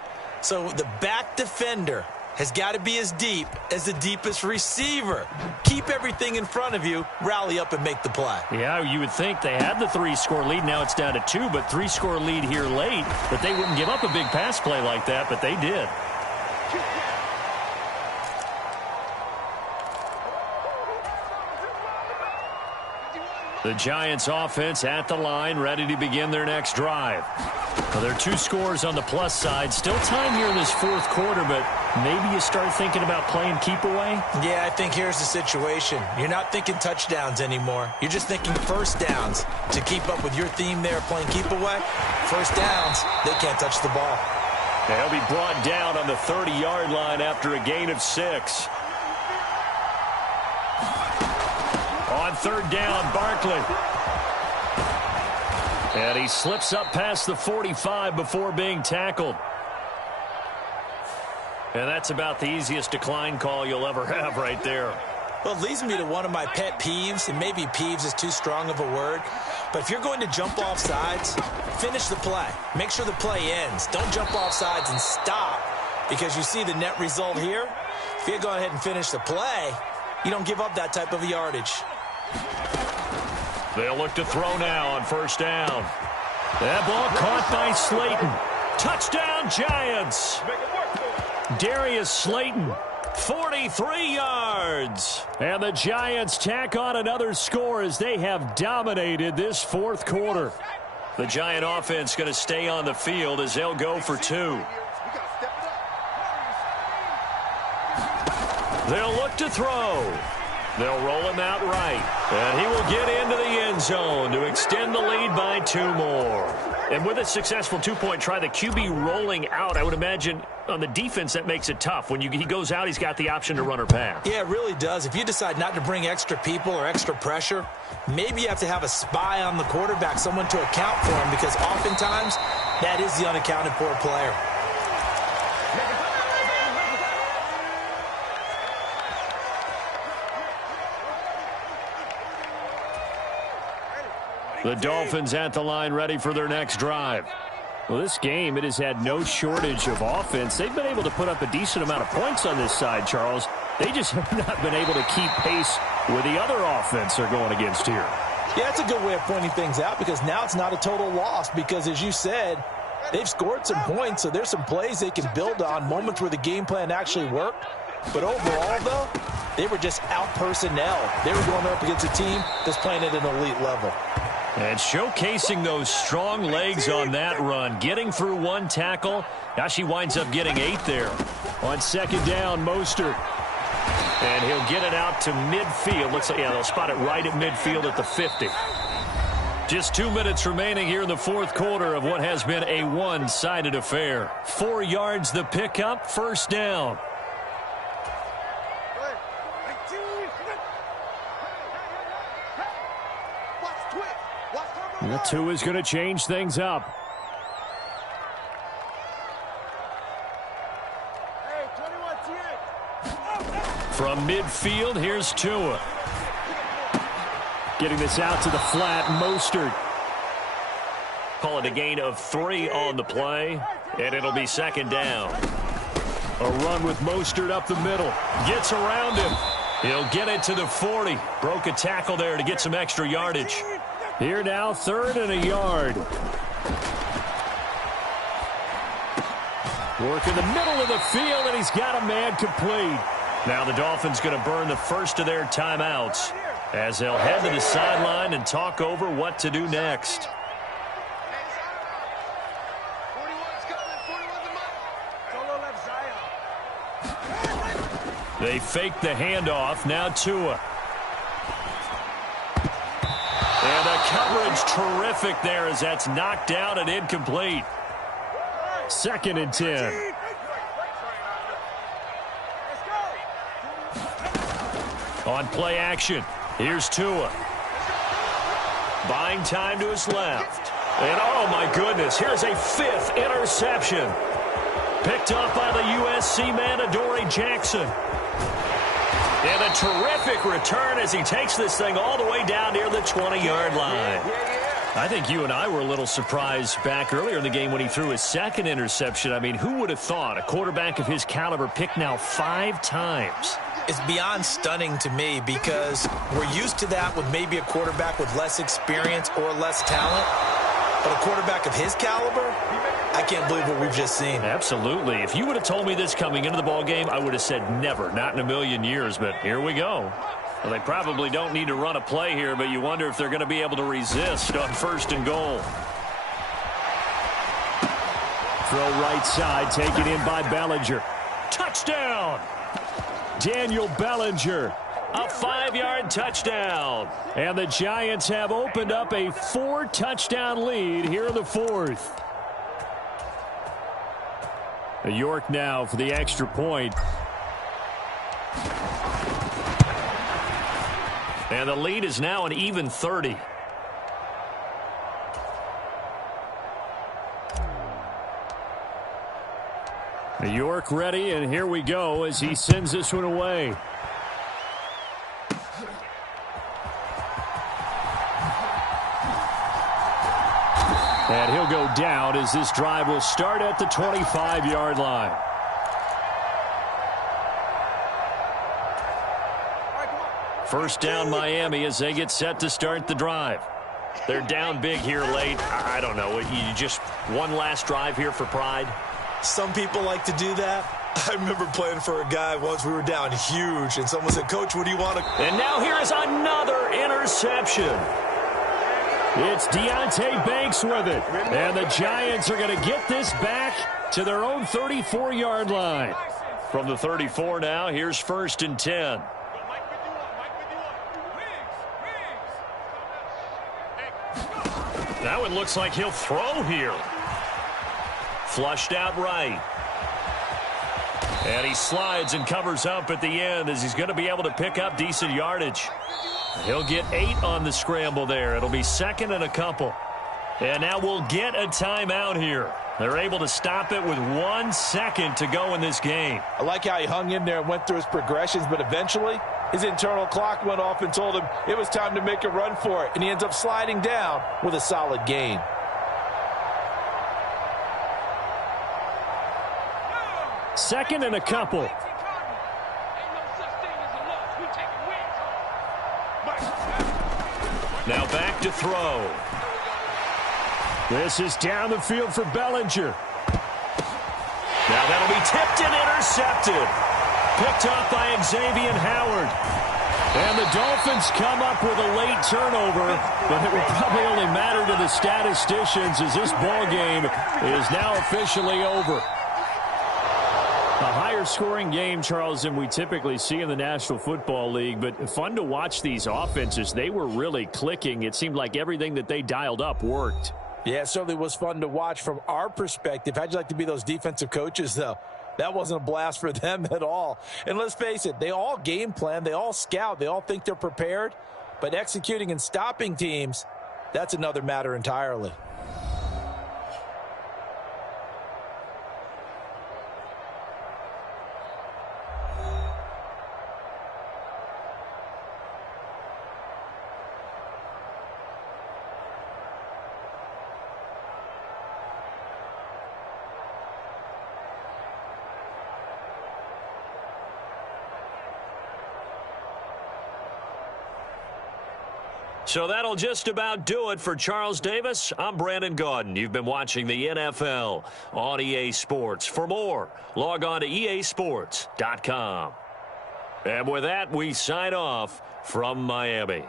So the back defender has got to be as deep as the deepest receiver. Keep everything in front of you, rally up and make the play. Yeah, you would think they had the 3-score lead. Now it's down to 2, but 3-score lead here late. But they wouldn't give up a big pass play like that, but they did. The Giants offense at the line, ready to begin their next drive. Well, there are 2 scores on the plus side. Still time here in this 4th quarter, but maybe you start thinking about playing keep away? Yeah, I think here's the situation. You're not thinking touchdowns anymore. You're just thinking first downs to keep up with your theme there, playing keep away. First downs, they can't touch the ball. They'll be brought down on the 30-yard line after a gain of 6. On 3rd down, Barkley. And he slips up past the 45 before being tackled. And that's about the easiest decline call you'll ever have right there. Well, it leads me to one of my pet peeves, and maybe peeves is too strong of a word. But if you're going to jump off sides, finish the play. Make sure the play ends. Don't jump off sides and stop because you see the net result here. If you go ahead and finish the play, you don't give up that type of yardage. They'll look to throw now on 1st down. That ball caught by Slayton. Touchdown, Giants. Darius Slayton, 43 yards. And the Giants tack on another score as they have dominated this 4th quarter. The Giant offense going to stay on the field as they'll go for 2. They'll look to throw. They'll roll him out right. And he will get into the end zone to extend the lead by 2 more. And with a successful 2-point try, the QB rolling out, I would imagine on the defense that makes it tough. When he goes out, he's got the option to run or pass. Yeah, it really does. If you decide not to bring extra people or extra pressure, maybe you have to have a spy on the quarterback, someone to account for him, because oftentimes that is the unaccounted for player. The Dolphins at the line ready for their next drive. Well, this game, it has had no shortage of offense. They've been able to put up a decent amount of points on this side, Charles. They just have not been able to keep pace with the other offense they're going against here. Yeah, it's a good way of pointing things out because now it's not a total loss because, as you said, they've scored some points, so there's some plays they can build on, moments where the game plan actually worked. But overall, though, they were just out personnel. They were going up against a team that's playing at an elite level. And showcasing those strong legs on that run, getting through one tackle. Now she winds up getting 8 there. On second down, Mostert. And he'll get it out to midfield. Looks like, yeah, they'll spot it right at midfield at the 50. Just 2 minutes remaining here in the fourth quarter of what has been a one-sided affair. 4 yards the pickup, first down. The 2 is going to change things up. From midfield, here's Tua. Getting this out to the flat, Mostert. Call it a gain of 3 on the play, and it'll be second down. A run with Mostert up the middle. Gets around him. He'll get it to the 40. Broke a tackle there to get some extra yardage. Here now, 3rd and a yard. Work in the middle of the field, and he's got a man complete. Now the Dolphins going to burn the first of their timeouts as they'll head to the sideline and talk over what to do next. They fake the handoff. Now Tua. And the coverage terrific there as that's knocked down and incomplete. 2nd and 10. On play action, here's Tua. Buying time to his left. And oh my goodness, here's a 5th interception. Picked up by the USC man, Adoree Jackson. And a terrific return as he takes this thing all the way down near the 20-yard line. I think you and I were a little surprised back earlier in the game when he threw his 2nd interception. I mean, who would have thought a quarterback of his caliber picked now 5 times? It's beyond stunning to me because we're used to that with maybe a quarterback with less experience or less talent. But a quarterback of his caliber, I can't believe what we've just seen. Absolutely. If you would have told me this coming into the ball game, I would have said never, not in a million years. But here we go. Well, they probably don't need to run a play here, but you wonder if they're going to be able to resist on 1st and goal. Throw right side, taken in by Bellinger. Touchdown! Daniel Bellinger. A 5-yard touchdown. And the Giants have opened up a 4-touchdown lead here in the 4th. York now for the extra point. And the lead is now an even 30. York ready, and here we go as he sends this one away. And he'll go down as this drive will start at the 25-yard line. First down Miami as they get set to start the drive. They're down big here late. I don't know. You just one last drive here for pride? Some people like to do that. I remember playing for a guy once. We were down huge, and someone said, "Coach, what do you want to..." And now here is another interception. It's Deonte Banks with it. And the Giants are going to get this back to their own 34-yard line. From the 34 now, here's 1st and 10. That one looks like he'll throw here. Flushed out right. And he slides and covers up at the end as he's going to be able to pick up decent yardage. He'll get 8 on the scramble there. It'll be 2nd and a couple. And now we'll get a timeout here. They're able to stop it with 1 second to go in this game. I like how he hung in there and went through his progressions, but eventually His internal clock went off and told him it was time to make a run for it, and he ends up sliding down with a solid gain. Second and a couple. Now back to throw. This is down the field for Bellinger. Now that'll be tipped and intercepted. Picked up by Xavier Howard. And the Dolphins come up with a late turnover, but it will probably only matter to the statisticians as this ball game is now officially over. A higher scoring game, Charles, than we typically see in the National Football League, but fun to watch these offenses. They were really clicking. It seemed like everything that they dialed up worked. Yeah, it certainly was fun to watch from our perspective. How'd you like to be those defensive coaches, though? That wasn't a blast for them at all. And let's face it, they all game plan, they all scout, they all think they're prepared, but executing and stopping teams, that's another matter entirely. So that'll just about do it for Charles Davis. I'm Brandon Gaudin. You've been watching the NFL on EA Sports. For more, log on to easports.com. And with that, we sign off from Miami.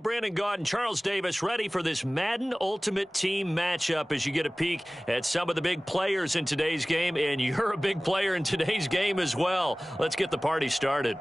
Brandon Gaud and Charles Davis ready for this Madden Ultimate Team matchup as you get a peek at some of the big players in today's game, and you're a big player in today's game as well. Let's get the party started.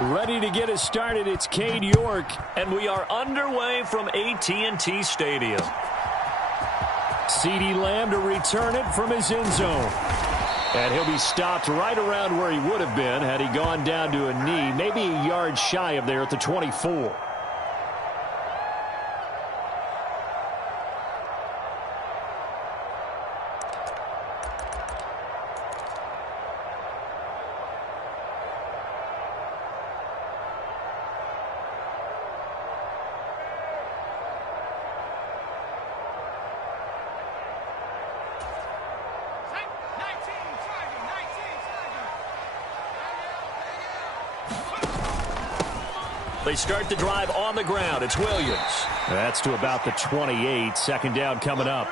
Ready to get us started, it's Cade York. And we are underway from AT&T Stadium. CeeDee Lamb to return it from his end zone. And he'll be stopped right around where he would have been had he gone down to a knee, maybe a yard shy of there at the 24. They start the drive on the ground. It's Williams. That's to about the 28. Second down coming up.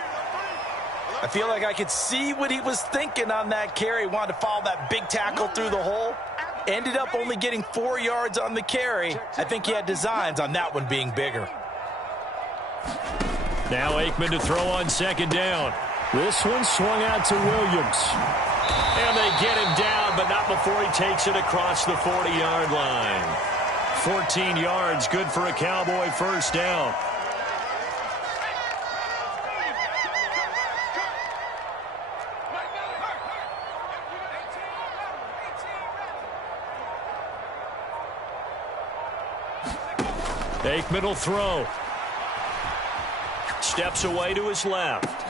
I feel like I could see what he was thinking on that carry. Wanted to follow that big tackle through the hole. Ended up only getting 4 yards on the carry. I think he had designs on that one being bigger. Now Aikman to throw on second down. This one swung out to Williams. And they get him down, but not before he takes it across the 40-yard line. 14 yards, good for a Cowboy first down. Aikman will throw. Steps away to his left.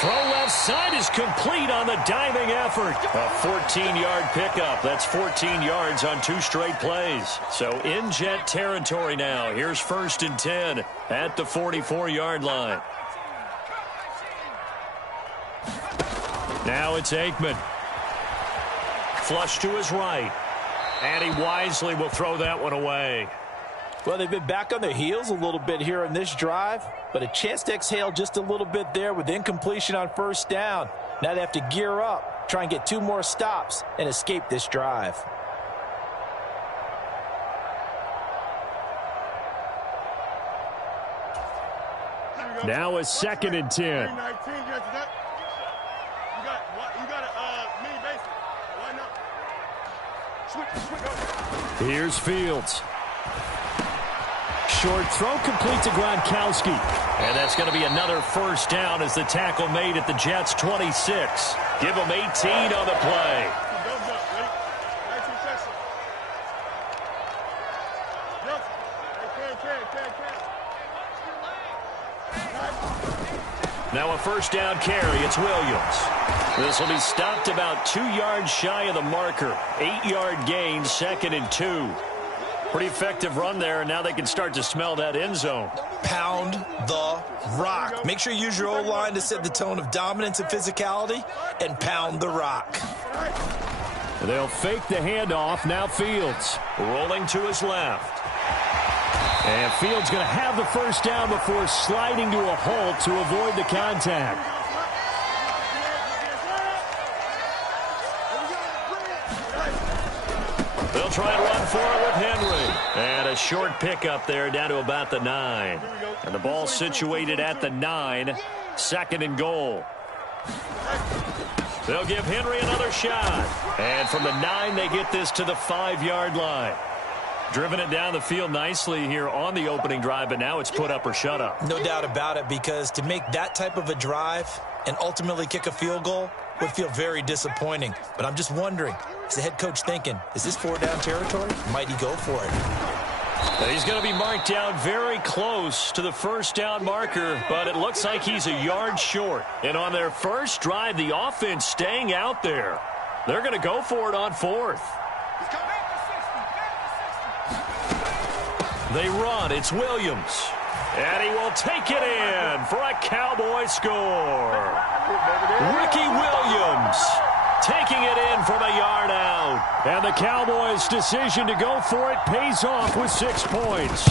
Throw left side is complete on the diving effort. A 14-yard pickup. That's 14 yards on 2 straight plays. So in Jet territory now. Here's 1st and 10 at the 44-yard line. Now it's Aikman. Flush to his right. And he wisely will throw that one away. Well, they've been back on their heels a little bit here in this drive, but a chance to exhale just a little bit there with incompletion on first down. Now they have to gear up, try and get 2 more stops, and escape this drive. Now a 2nd and 10. Here's Fields. Short throw complete to Gronkowski. And that's going to be another first down as the tackle made at the Jets' 26. Give them 18 on the play. Now a first down carry. It's Williams. This will be stopped about 2 yards shy of the marker. 8-yard gain, 2nd and 2. Pretty effective run there, and now they can start to smell that end zone. Pound the rock. Make sure you use your O-line to set the tone of dominance and physicality, and pound the rock. They'll fake the handoff. Now Fields. Rolling to his left. And Fields going to have the first down before sliding to a halt to avoid the contact. They'll try and run for it with Henry. And a short pickup there down to about the 9. And the ball situated at the 9. 2nd and goal. They'll give Henry another shot. And from the 9, they get this to the 5-yard line. Driven it down the field nicely here on the opening drive, but now it's put up or shut up. No doubt about it, because to make that type of a drive, and ultimately kick a field goal would feel very disappointing. But I'm just wondering, is the head coach thinking, is this 4-down territory? Might he go for it? He's going to be marked down very close to the first down marker, but it looks like he's a yard short. And on their first drive, the offense staying out there. They're going to go for it on 4th. They run. It's Williams. And he will take it in for a Cowboy score. Ricky Williams taking it in from a yard out. And the Cowboys' decision to go for it pays off with 6 points.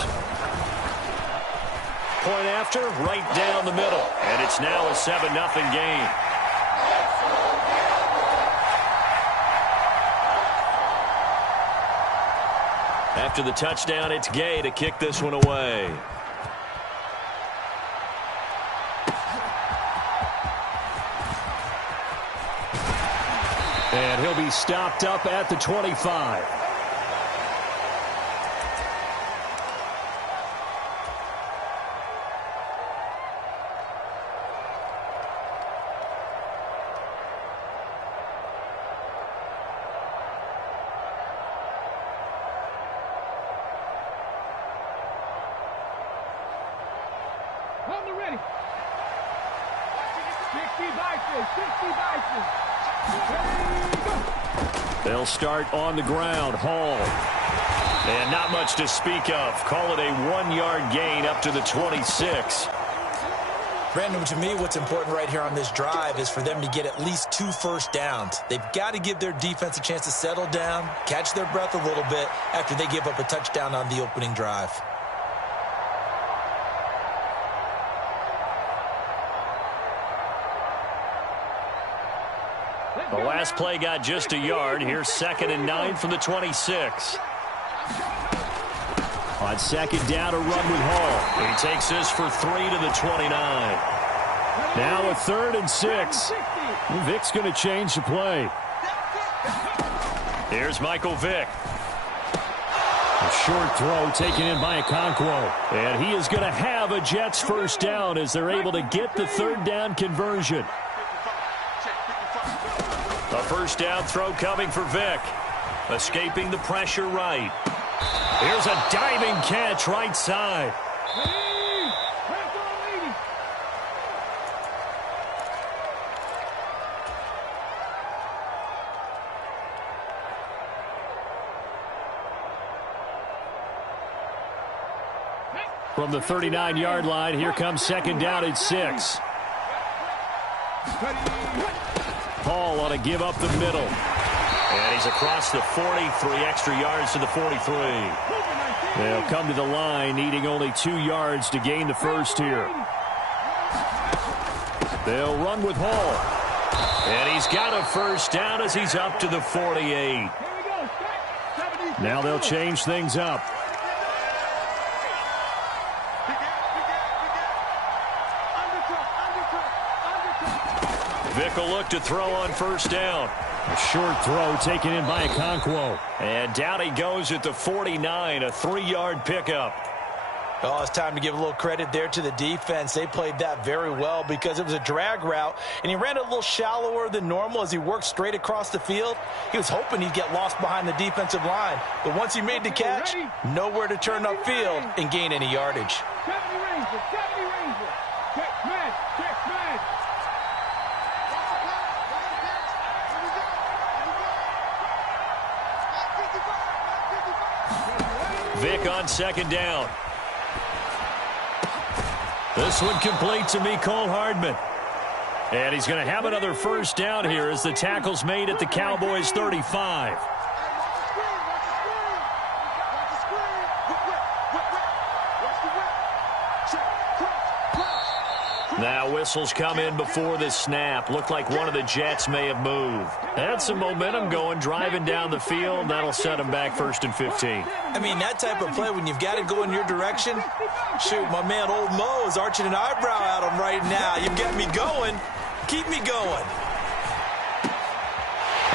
Point after, right down the middle. And it's now a 7-0 game. After the touchdown, it's Gay to kick this one away. And he'll be stopped up at the 25. On the ready. 60 Bison, 60 Bison. They'll start on the ground. Hall. And not much to speak of. Call it a 1-yard gain up to the 26. Brandon, to me, what's important right here on this drive is for them to get at least 2 first downs. They've got to give their defense a chance to settle down, catch their breath a little bit after they give up a touchdown on the opening drive. The last play got just a yard. Here's 2nd and 9 from the 26. On 2nd down, a run with Hall. He takes this for 3 to the 29. Now a 3rd and 6. Vic's going to change the play. Here's Michael Vick. A short throw taken in by Okonkwo. And he is going to have a Jets first down as they're able to get the 3rd down conversion. A first down throw coming for Vick. Escaping the pressure right. Here's a diving catch right side. From the 39-yard line, here comes 2nd down at 6. Paul ought to give up the middle. And he's across the 40, 3 extra yards to the 43. They'll come to the line, needing only 2 yards to gain the first here. They'll run with Hall. And he's got a first down as he's up to the 48. Now they'll change things up. Vick will look to throw on first down. A short throw taken in by Okonkwo. And down he goes at the 49, a 3-yard pickup. Oh, it's time to give a little credit there to the defense. They played that very well because it was a drag route, and he ran a little shallower than normal as he worked straight across the field. He was hoping he'd get lost behind the defensive line, but once he made the catch, nowhere to turn upfield and gain any yardage. 70 Ranger, 70 Ranger. Check man, check man. Vick on 2nd down. This one complete to Mecole Hardman. And he's going to have another first down here as the tackle's made at the Cowboys' 35. Now whistles come in before the snap. Looked like one of the Jets may have moved. Had some momentum going, driving down the field. That'll set them back 1st and 15. I mean, that type of play, when you've got to go in your direction, shoot, my man Old Mo is arching an eyebrow at him right now. You've got me going. Keep me going.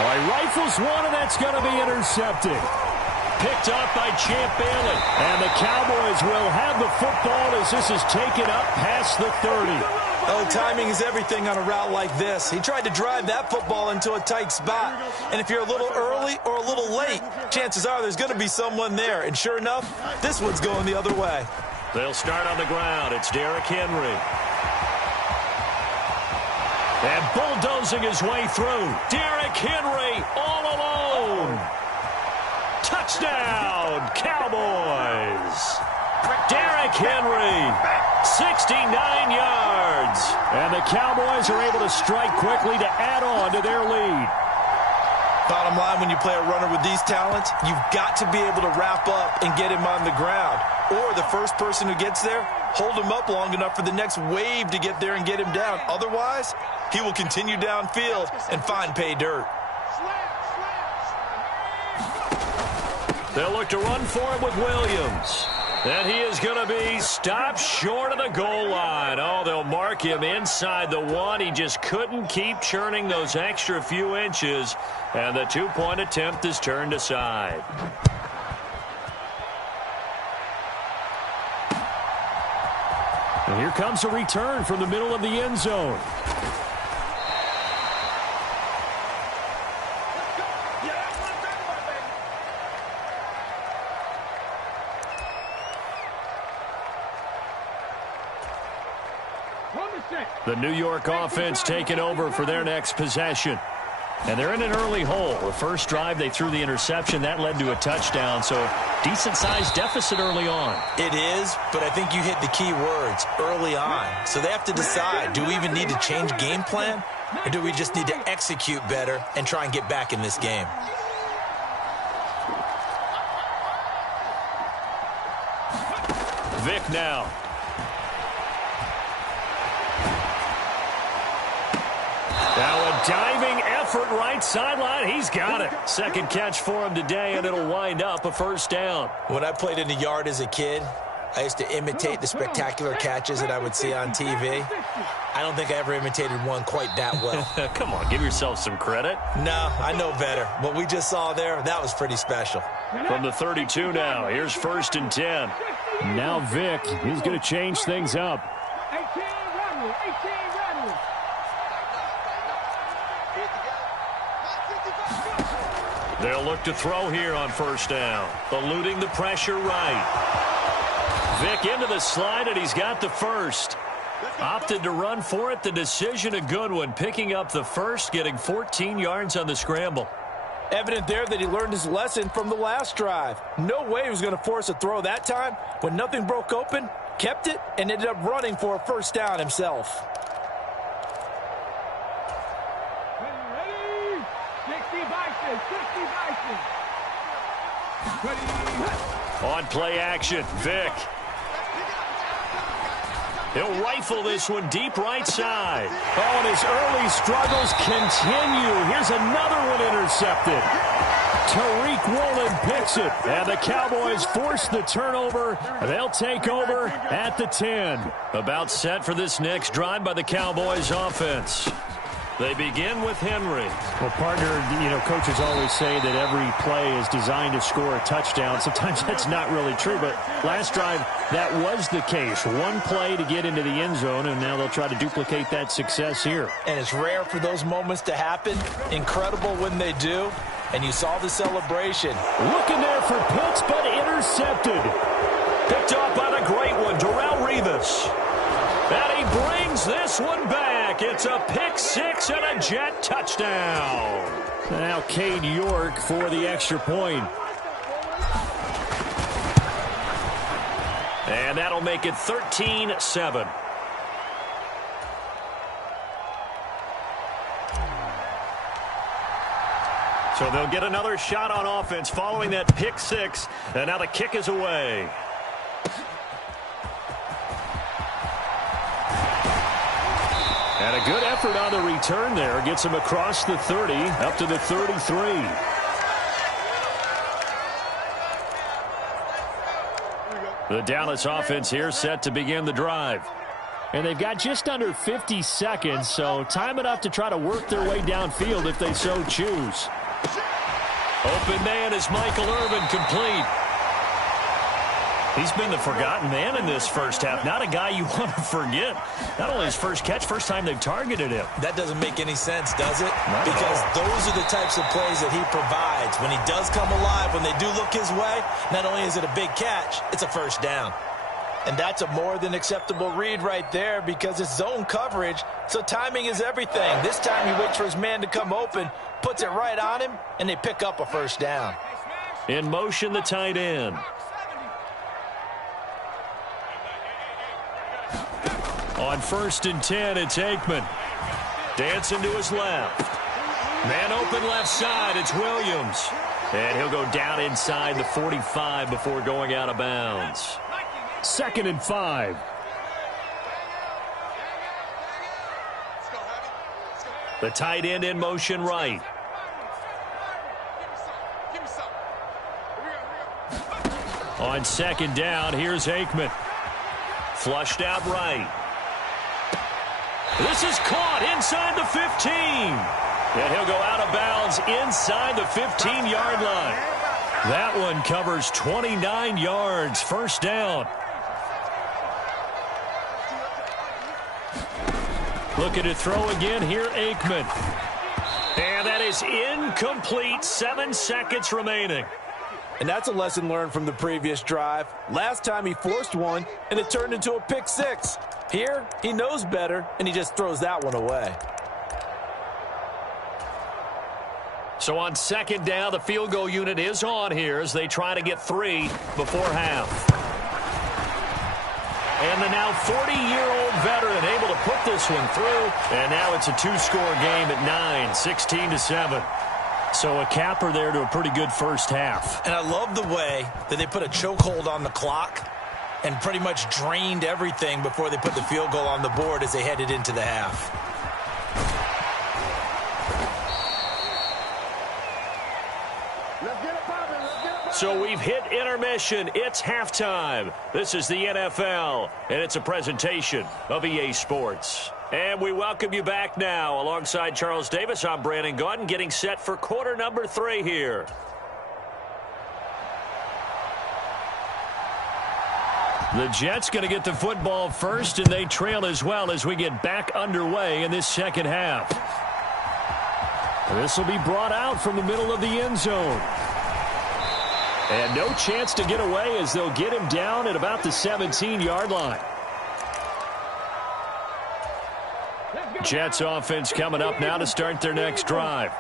All right, rifles one, and that's going to be intercepted. Picked up by Champ Bailey. And the Cowboys will have the football as this is taken up past the 30. Oh, timing is everything on a route like this. He tried to drive that football into a tight spot. And if you're a little early or a little late, chances are there's going to be someone there. And sure enough, this one's going the other way. They'll start on the ground. It's Derrick Henry. And bulldozing his way through. Derrick Henry all alone. Touchdown, Cowboys. Derrick Henry, 69 yards. And the Cowboys are able to strike quickly to add on to their lead. Bottom line, when you play a runner with these talents, you've got to be able to wrap up and get him on the ground. Or the first person who gets there, hold him up long enough for the next wave to get there and get him down. Otherwise, he will continue downfield and find pay dirt. They'll look to run for him with Williams. And he is going to be stopped short of the goal line. Oh, they'll mark him inside the one. He just couldn't keep churning those extra few inches. And the two-point attempt is turned aside. And here comes a return from the middle of the end zone. The New York offense taking over for their next possession. And they're in an early hole. The first drive, they threw the interception. That led to a touchdown, so decent-sized deficit early on. It is, but I think you hit the key words, early on. So they have to decide, do we even need to change game plan? Or do we just need to execute better and try and get back in this game? Vick now. Now a diving effort right sideline. He's got it. Second catch for him today, and it'll wind up a first down. When I played in the yard as a kid, I used to imitate the spectacular catches that I would see on TV. I don't think I ever imitated one quite that well. Come on, give yourself some credit. No, I know better. What we just saw there, that was pretty special. From the 32 now, here's 1st and 10. Now Vick, he's going to change things up. 18 Redwood. They'll look to throw here on first down. Eluding the pressure right. Vick into the slide, and he's got the first. Opted to run for it. The decision a good one. Picking up the first, getting 14 yards on the scramble. Evident there that he learned his lesson from the last drive. No way he was going to force a throw that time. When nothing broke open, kept it, and ended up running for a first down himself. On play action, Vick. He'll rifle this one deep right side. Oh, and his early struggles continue. Here's another one intercepted. Tariq Woolen picks it, and the Cowboys force the turnover. They'll take over at the 10. About set for this next drive by the Cowboys offense. They begin with Henry. Well, partner, coaches always say that every play is designed to score a touchdown. Sometimes that's not really true, but last drive, that was the case. One play to get into the end zone, and now they'll try to duplicate that success here. And it's rare for those moments to happen. Incredible when they do. And you saw the celebration. Looking there for Pitts, but intercepted. Picked off by the great one, Darrelle Revis. And he brings this one back. It's a pick six and a Jet touchdown. Now Cade York for the extra point. And that'll make it 13-7. So they'll get another shot on offense following that pick six. And now the kick is away. And a good effort on the return there. Gets him across the 30, up to the 33. The Dallas offense here set to begin the drive. And they've got just under 50 seconds, so time enough to try to work their way downfield if they so choose. Open man is Michael Irvin, complete. He's been the forgotten man in this first half. Not a guy you want to forget. Not only his first catch, first time they've targeted him. That doesn't make any sense, does it? Because those are the types of plays that he provides. When he does come alive, when they do look his way, not only is it a big catch, it's a first down. And that's a more than acceptable read right there because it's zone coverage, so timing is everything. This time he waits for his man to come open, puts it right on him, and they pick up a first down. In motion, the tight end. On 1st and 10, it's Aikman. Dancing to his left. Man open left side, it's Williams. And he'll go down inside the 45 before going out of bounds. 2nd and 5. The tight end in motion right. On 2nd down, here's Aikman. Flushed out right. This is caught inside the 15. And he'll go out of bounds inside the 15-yard line. That one covers 29 yards. First down. Looking to throw again here, Aikman. And that is incomplete. 7 seconds remaining. And that's a lesson learned from the previous drive. Last time he forced one, and it turned into a pick six. Here, he knows better, and he just throws that one away. So on 2nd down, the field goal unit is on here as they try to get 3 before half. And the now 40-year-old veteran able to put this one through. And now it's a 2-score game at 9, 16-7. So a capper there to a pretty good first half. And I love the way that they put a chokehold on the clock and pretty much drained everything before they put the field goal on the board as they headed into the half. So we've hit intermission. It's halftime. This is the NFL, and it's a presentation of EA Sports. And we welcome you back now. Alongside Charles Davis, I'm Brandon Gaudin, getting set for quarter number 3 here. The Jets going to get the football first, and they trail as well as we get back underway in this second half. This will be brought out from the middle of the end zone. And no chance to get away as they'll get him down at about the 17-yard line. Jets offense coming up now to start their next drive.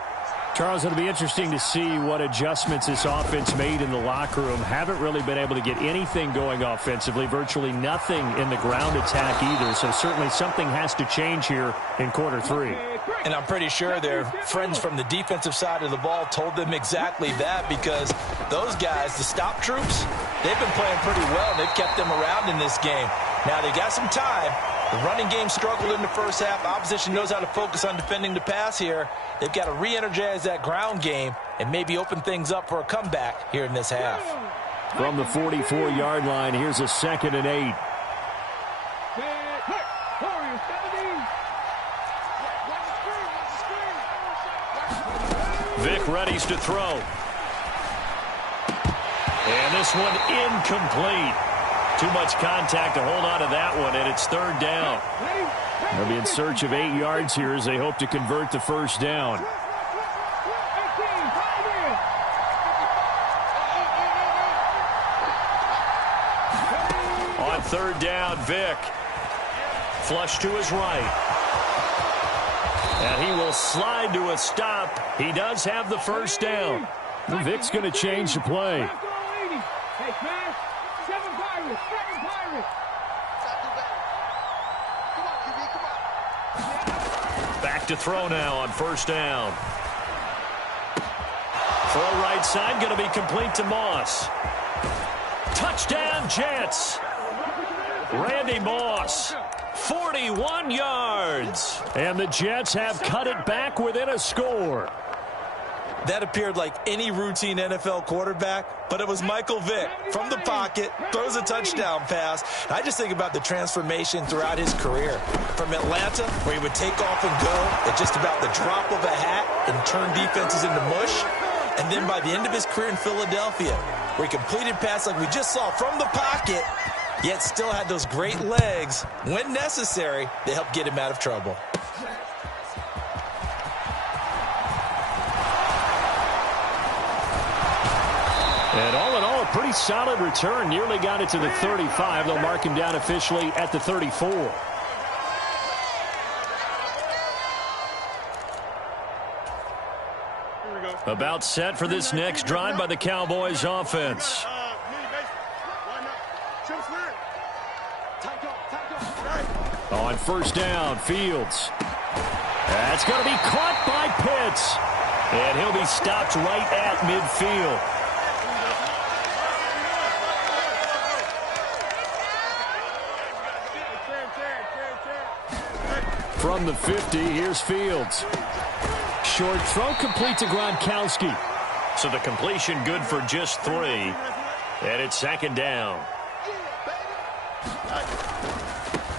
Charles, it'll be interesting to see what adjustments this offense made in the locker room. Haven't really been able to get anything going offensively, virtually nothing in the ground attack either. So certainly something has to change here in quarter 3. And I'm pretty sure their friends from the defensive side of the ball told them exactly that, because those guys, the stop troops, they've been playing pretty well. They've kept them around in this game. Now they got some time. The running game struggled in the first half. Opposition knows how to focus on defending the pass here. They've got to re-energize that ground game and maybe open things up for a comeback here in this half. From the 44-yard line, here's a 2nd and 8. Vic readies to throw. And this one incomplete. Too much contact to hold on to that one, and it's 3rd down. They'll be in search of 8 yards here as they hope to convert the first down. On 3rd down, Vic. Flush to his right. And he will slide to a stop. He does have the first down. Vic's going to change the play. Back to throw now on 1st down. Throw right side, going to be complete to Moss. Touchdown, Jets. Randy Moss, 41 yards. And the Jets have cut it back within a score. That appeared like any routine NFL quarterback, but it was Michael Vick from the pocket, throws a touchdown pass. I just think about the transformation throughout his career. From Atlanta, where he would take off and go at just about the drop of a hat and turn defenses into mush. And then by the end of his career in Philadelphia, where he completed passes like we just saw from the pocket, yet still had those great legs, when necessary, they helped get him out of trouble. And all in all, a pretty solid return. Nearly got it to the 35. They'll mark him down officially at the 34. About set for this next drive by the Cowboys offense. On first down, Fields. That's going to be caught by Pitts. And he'll be stopped right at midfield. From the 50, here's Fields. Short throw complete to Gronkowski. So the completion good for just 3. And it's second down.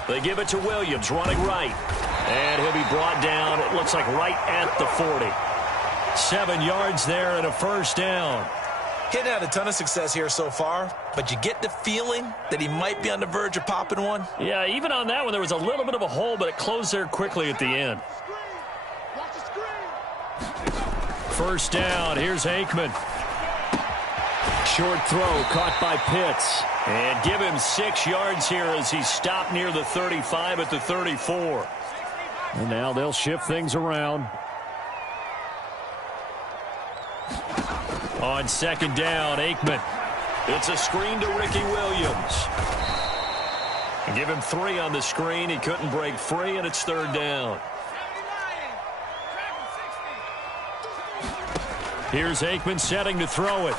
They give it to Williams, running right. And he'll be brought down, it looks like right at the 40. 7 yards there and a first down. He hadn't had a ton of success here so far, but you get the feeling that he might be on the verge of popping one. Yeah, even on that one, there was a little bit of a hole, but it closed there quickly at the end. First down, here's Aikman. Short throw caught by Pitts. And give him 6 yards here as he stopped near the 35 at the 34. And now they'll shift things around. On second down, Aikman. It's a screen to Ricky Williams. Give him 3 on the screen. He couldn't break free, and it's third down. Here's Aikman setting to throw it.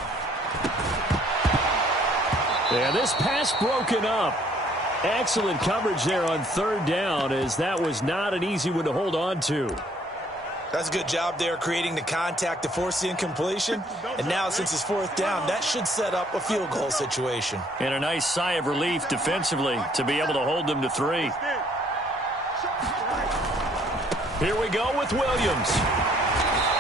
Yeah, this pass broken up. Excellent coverage there on third down, as that was not an easy one to hold on to. That's a good job there creating the contact to force the incompletion. And now since it's fourth down, that should set up a field goal situation. And a nice sigh of relief defensively to be able to hold them to 3. Here we go with Williams.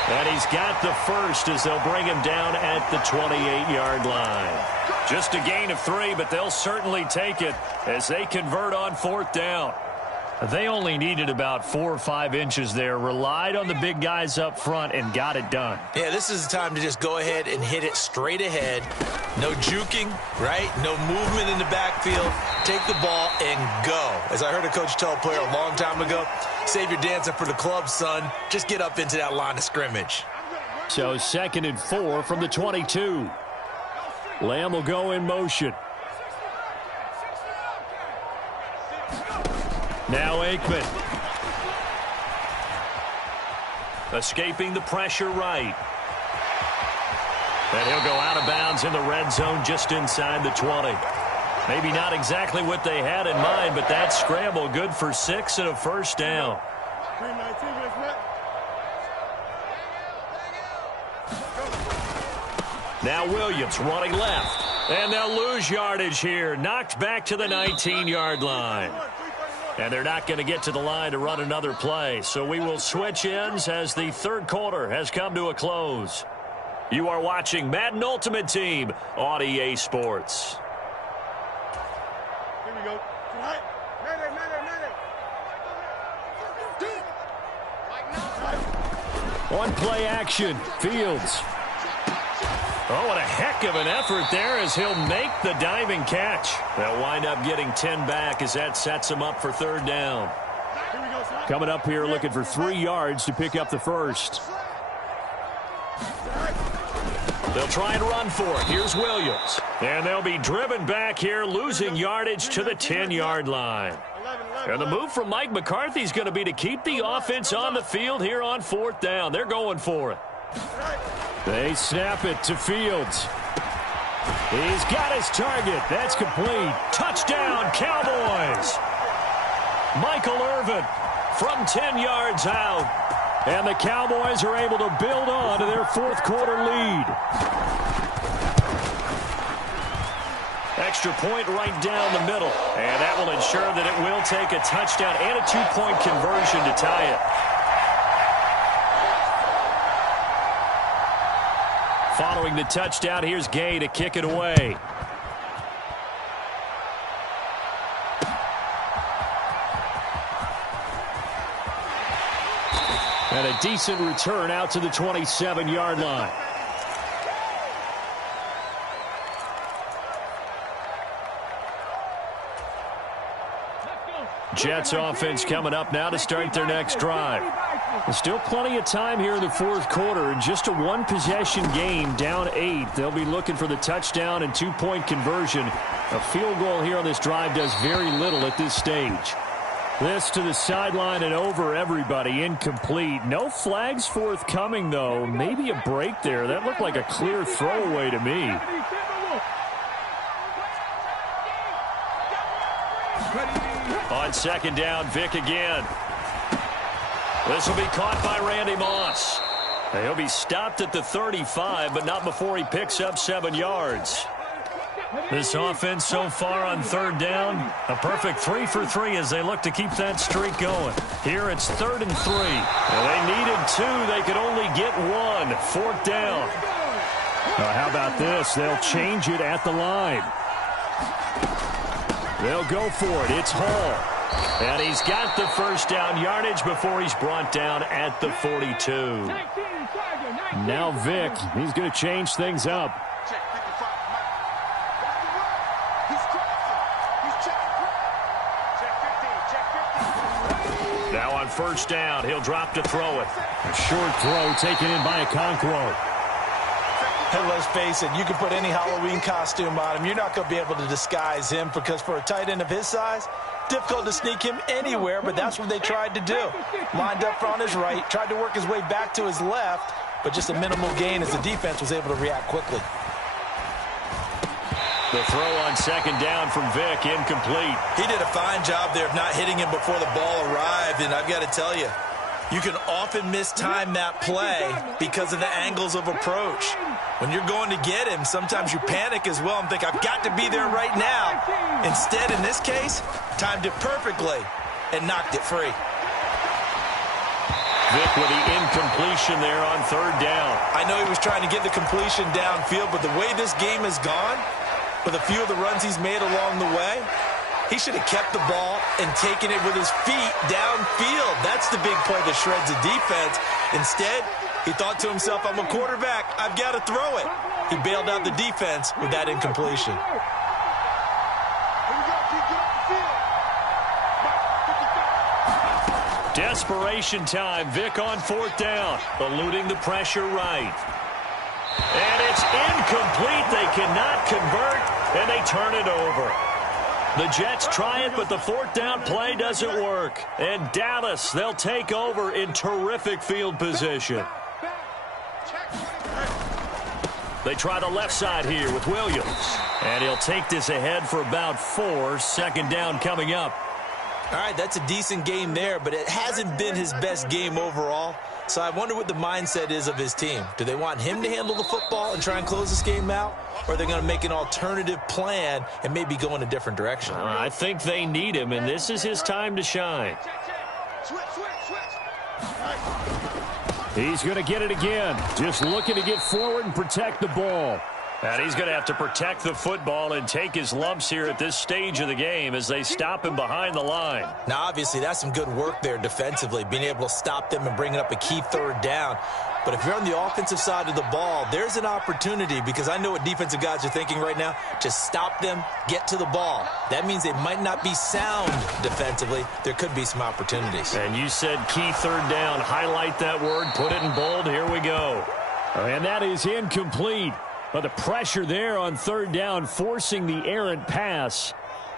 And he's got the first as they'll bring him down at the 28-yard line. Just a gain of 3, but they'll certainly take it as they convert on fourth down. They only needed about 4 or 5 inches there, relied on the big guys up front, and got it done. Yeah, this is the time to just go ahead and hit it straight ahead. No juking, right? No movement in the backfield. Take the ball and go. As I heard a coach tell a player a long time ago, save your dancing for the club, son. Just get up into that line of scrimmage. So 2nd and 4 from the 22. Lamb will go in motion. Now Aikman. Escaping the pressure right. And he'll go out of bounds in the red zone just inside the 20. Maybe not exactly what they had in mind, but that scramble good for 6 and a first down. Now Williams running left. And they'll lose yardage here. Knocked back to the 19-yard line. And they're not going to get to the line to run another play. So we will switch ends as the third quarter has come to a close. You are watching Madden Ultimate Team on EA Sports. Here we go. On play action, Fields. Oh, what a heck of an effort there as he'll make the diving catch. They'll wind up getting 10 back as that sets him up for third down. Coming up here looking for 3 yards to pick up the first. They'll try and run for it. Here's Williams. And they'll be driven back here, losing yardage to the 10-yard line. And the move from Mike McCarthy is going to be to keep the offense on the field here on fourth down. They're going for it. They snap it to Fields. He's got his target. That's complete. Touchdown, Cowboys. Michael Irvin from 10 yards out. And the Cowboys are able to build on to their fourth quarter lead. Extra point right down the middle. And that will ensure that it will take a touchdown and a 2-point conversion to tie it. Following the touchdown, here's Gay to kick it away. And a decent return out to the 27-yard line. Jets offense coming up now to start their next drive. There's still plenty of time here in the fourth quarter. Just a one-possession game, down 8. They'll be looking for the touchdown and two-point conversion. A field goal here on this drive does very little at this stage. This to the sideline and over everybody. Incomplete. No flags forthcoming, though. Maybe a break there. That looked like a clear throwaway to me. On second down, Vick again. This will be caught by Randy Moss. He'll be stopped at the 35, but not before he picks up 7 yards. This offense so far on third down, a perfect 3 for 3 as they look to keep that streak going. Here it's 3rd and 3. Well, they needed 2. They could only get 1. Fourth down. How about this? They'll change it at the line. They'll go for it. It's Hall. And he's got the first down yardage before he's brought down at the 42. Now Vick, he's going to change things up. Now on first down, he'll drop to throw it. A short throw taken in by Okonkwo. Hey, let's face it, you can put any Halloween costume on him. You're not going to be able to disguise him because for a tight end of his size, difficult to sneak him anywhere, but that's what they tried to do. Lined up on his right, tried to work his way back to his left, but just a minimal gain as the defense was able to react quickly. The throw on second down from Vick, incomplete. He did a fine job there of not hitting him before the ball arrived, and I've got to tell you, you can often mistime that play because of the angles of approach. When you're going to get him, sometimes you panic as well and think, I've got to be there right now. Instead, in this case, timed it perfectly and knocked it free. Vick with the incompletion there on third down. I know he was trying to get the completion downfield, but the way this game has gone, with a few of the runs he's made along the way, he should have kept the ball and taken it with his feet downfield. That's the big play that shreds the defense. Instead, he thought to himself, I'm a quarterback. I've got to throw it. He bailed out the defense with that incompletion. Desperation time. Vick on fourth down. Eluding the pressure right. And it's incomplete. They cannot convert, and they turn it over. The Jets try it, but the fourth down play doesn't work. And Dallas, they'll take over in terrific field position. They try the left side here with Williams. And he'll take this ahead for about 4. Second down coming up. All right, that's a decent game there, but it hasn't been his best game overall. So I wonder what the mindset is of his team. Do they want him to handle the football and try and close this game out? Or are they going to make an alternative plan and maybe go in a different direction? I think they need him, and this is his time to shine. He's going to get it again. Just looking to get forward and protect the ball. And he's going to have to protect the football and take his lumps here at this stage of the game as they stop him behind the line. Now, obviously, that's some good work there defensively, being able to stop them and bringing up a key third down. But if you're on the offensive side of the ball, there's an opportunity because I know what defensive guys are thinking right now. Just stop them, get to the ball. That means they might not be sound defensively. There could be some opportunities. And you said key third down. Highlight that word. Put it in bold. Here we go. And that is incomplete. But the pressure there on third down, forcing the errant pass.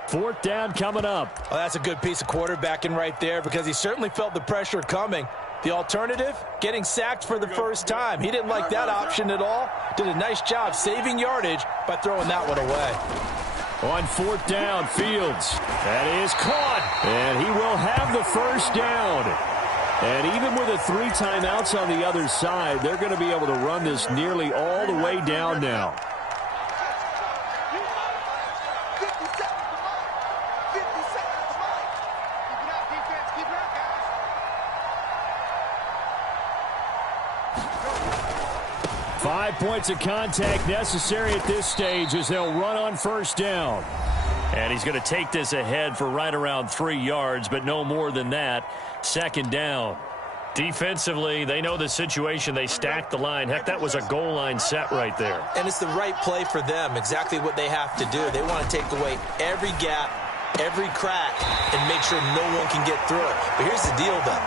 Fourth down coming up. Well, that's a good piece of quarterbacking right there because he certainly felt the pressure coming. The alternative, getting sacked for the first time. He didn't like that option at all. Did a nice job saving yardage by throwing that one away. On fourth down, Fields. That is caught. And he will have the first down. And even with the 3 timeouts on the other side, they're going to be able to run this nearly all the way down now. 5 points of contact necessary at this stage as they'll run on first down. And he's going to take this ahead for right around 3 yards, but no more than that. Second down. Defensively, they know the situation. They stacked the line. Heck, that was a goal line set right there. And it's the right play for them, exactly what they have to do. They want to take away every gap, every crack, and make sure no one can get through it. But here's the deal, though.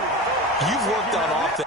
You've worked on offense.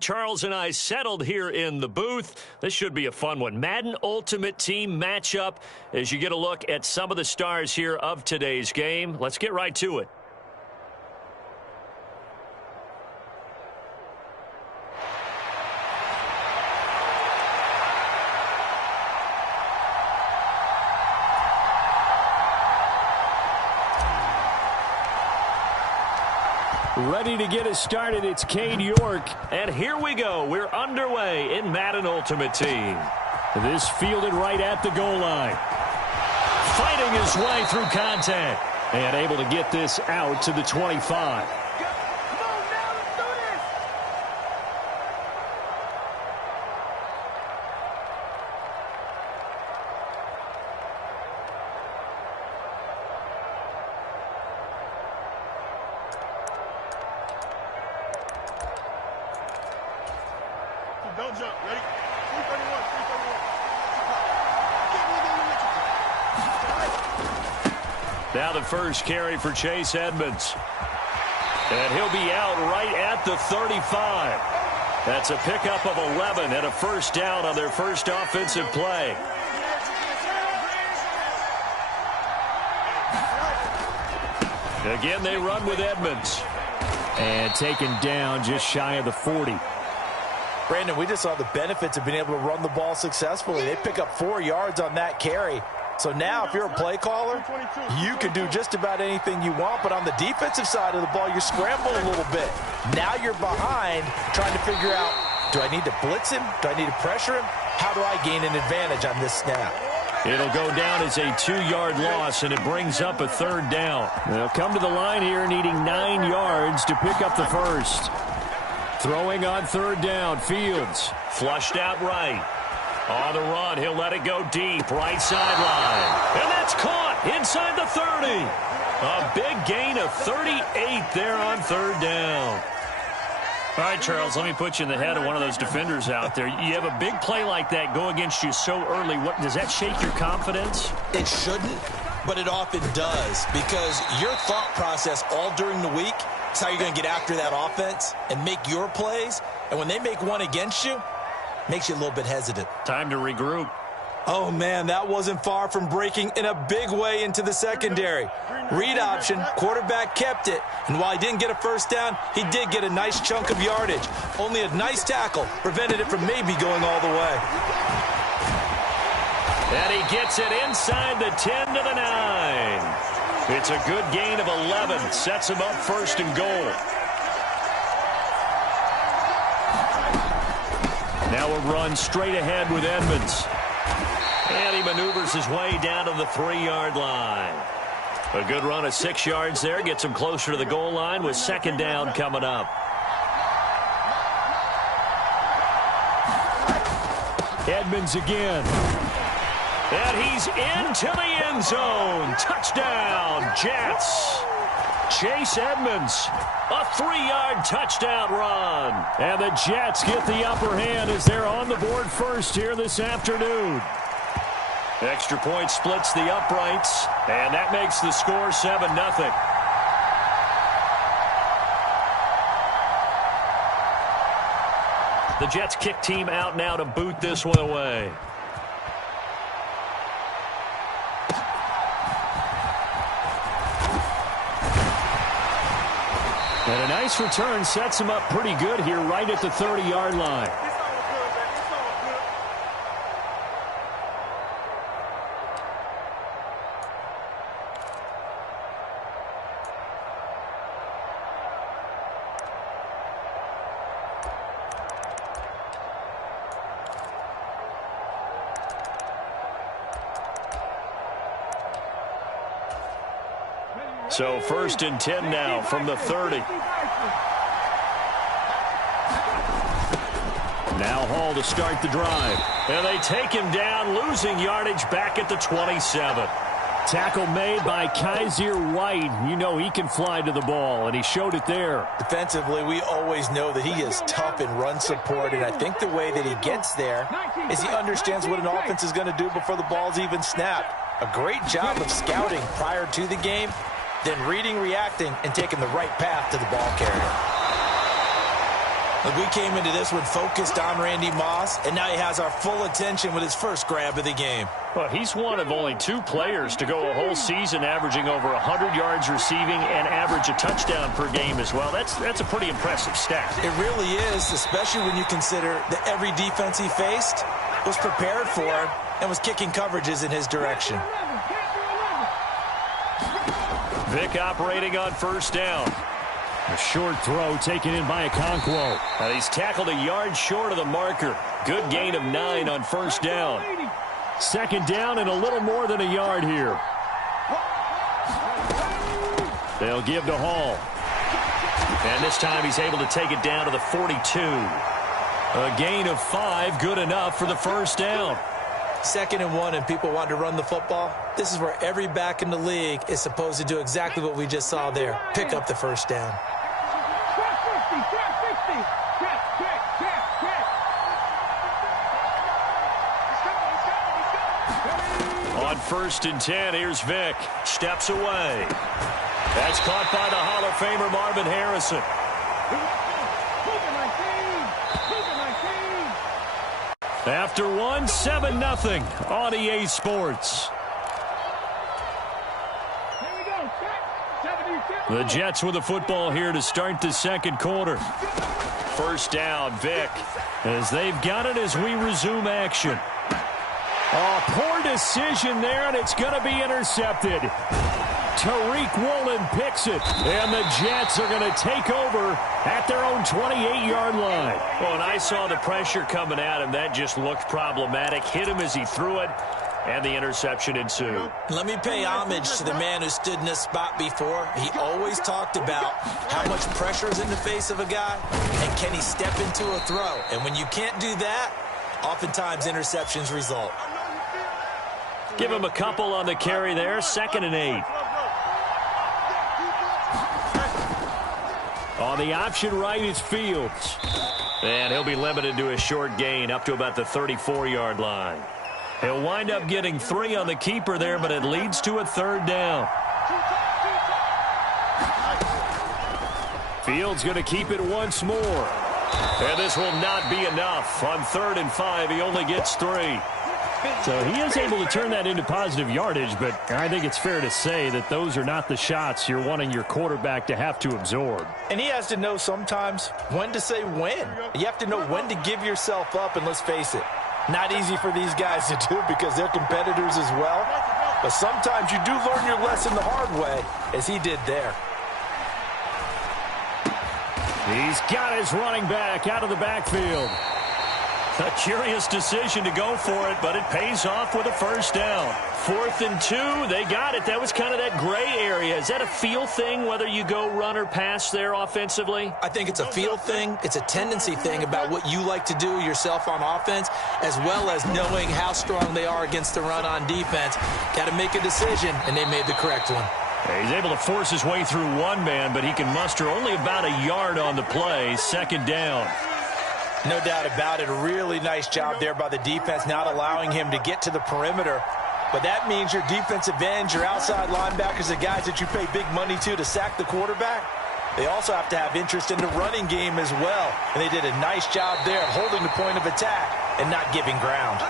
Charles and I settled here in the booth. This should be a fun one. Madden Ultimate Team matchup as you get a look at some of the stars here of today's game. Let's get right to it. Ready to get us started, it's Cade York. And here we go. We're underway in Madden Ultimate Team. This fielded right at the goal line. Fighting his way through contact. And able to get this out to the 25. Don't jump. Ready? 331. Now the first carry for Chase Edmonds. And he'll be out right at the 35. That's a pickup of 11 and a first down on their first offensive play. Again, they run with Edmonds. And taken down just shy of the 40. Brandon, we just saw the benefits of being able to run the ball successfully. They pick up 4 yards on that carry. So now if you're a play caller, you can do just about anything you want. But on the defensive side of the ball, you're scrambling a little bit. Now you're behind trying to figure out, do I need to blitz him? Do I need to pressure him? How do I gain an advantage on this snap? It'll go down as a 2-yard loss, and it brings up a third down. They'll come to the line here needing 9 yards to pick up the first. Throwing on third down, Fields. Flushed out right. On the run, he'll let it go deep, right sideline. And that's caught inside the 30. A big gain of 38 there on third down. All right, Charles, let me put you in the head of one of those defenders out there. You have a big play like that go against you so early. What does that shake your confidence? It shouldn't, but it often does, because your thought process all during the week is how you're going to get after that offense and make your plays. And when they make one against you, makes you a little bit hesitant. Time to regroup. Oh, man, that wasn't far from breaking in a big way into the secondary. Read option, quarterback kept it, and while he didn't get a first down, he did get a nice chunk of yardage. Only a nice tackle prevented it from maybe going all the way. And he gets it inside the 10 to the 9. It's a good gain of 11. Sets him up first and goal. Now a run straight ahead with Edmonds. And he maneuvers his way down to the 3-yard line. A good run of 6 yards there. Gets him closer to the goal line with second down coming up. Edmonds again. And he's into the end zone. Touchdown, Jets. Chase Edmonds, a 3-yard touchdown run. And the Jets get the upper hand as they're on the board first here this afternoon. Extra point splits the uprights, and that makes the score 7-0. The Jets kick team out now to boot this one away. And a nice return sets him up pretty good here right at the 30-yard line. So 1st and 10 now from the 30. Now Hall to start the drive. And they take him down, losing yardage back at the 27. Tackle made by Kaiser White. You know he can fly to the ball, and he showed it there. Defensively, we always know that he is tough in run support, and I think the way that he gets there is he understands what an offense is going to do before the ball's even snapped. A great job of scouting prior to the game, then reading, reacting, and taking the right path to the ball carrier. We came into this one focused on Randy Moss, and now he has our full attention with his first grab of the game. Well, he's one of only 2 players to go a whole season averaging over 100 yards receiving and average a touchdown per game as well. That's a pretty impressive stat. It really is, especially when you consider that every defense he faced was prepared for him and was kicking coverages in his direction. Vick operating on 1st down. A short throw taken in by Okonkwo. And he's tackled a yard short of the marker. Good gain of 9 on 1st down. 2nd down and a little more than a yard here. They'll give to Hall. And this time he's able to take it down to the 42. A gain of 5, good enough for the 1st down. 2nd and 1 and people want to run the football. This is where every back in the league is supposed to do exactly what we just saw there. Pick up the 1st down. On 1st and 10, here's Vick. Steps away. That's caught by the Hall of Famer Marvin Harrison. After one, 7-0 on EA Sports. The Jets with the football here to start the 2nd quarter. 1st down, Vick. As they've got it as we resume action. Oh, poor decision there, and it's going to be intercepted. Tariq Woolen picks it, and the Jets are going to take over at their own 28-yard line. Well, and I saw the pressure coming at him. That just looked problematic. Hit him as he threw it, and the interception ensued. Let me pay homage to the man who stood in this spot before. He always talked about how much pressure is in the face of a guy, and can he step into a throw. And when you can't do that, oftentimes interceptions result. Give him a couple on the carry there. 2nd and 8. On the option right is Fields. And he'll be limited to a short gain up to about the 34-yard line. He'll wind up getting 3 on the keeper there, but it leads to a 3rd down. Fields going to keep it once more. And this will not be enough. On 3rd and 5, he only gets 3. So he is able to turn that into positive yardage, but I think it's fair to say that those are not the shots you're wanting your quarterback to have to absorb. And he has to know sometimes when to say when. You have to know when to give yourself up, and let's face it, not easy for these guys to do because they're competitors as well. But sometimes you do learn your lesson the hard way, as he did there. He's got his running back out of the backfield. A curious decision to go for it, but it pays off with a first down. 4th and 2, they got it. That was kind of that gray area. Is that a feel thing, whether you go run or pass there offensively? I think it's a feel thing. It's a tendency thing about what you like to do yourself on offense, as well as knowing how strong they are against the run on defense. Got to make a decision, and they made the correct one. He's able to force his way through one man, but he can muster only about a yard on the play. 2nd down. No doubt about it. A really nice job there by the defense, not allowing him to get to the perimeter. But that means your defensive ends, your outside linebackers, the guys that you pay big money to sack the quarterback, they also have to have interest in the running game as well. And they did a nice job there holding the point of attack and not giving ground.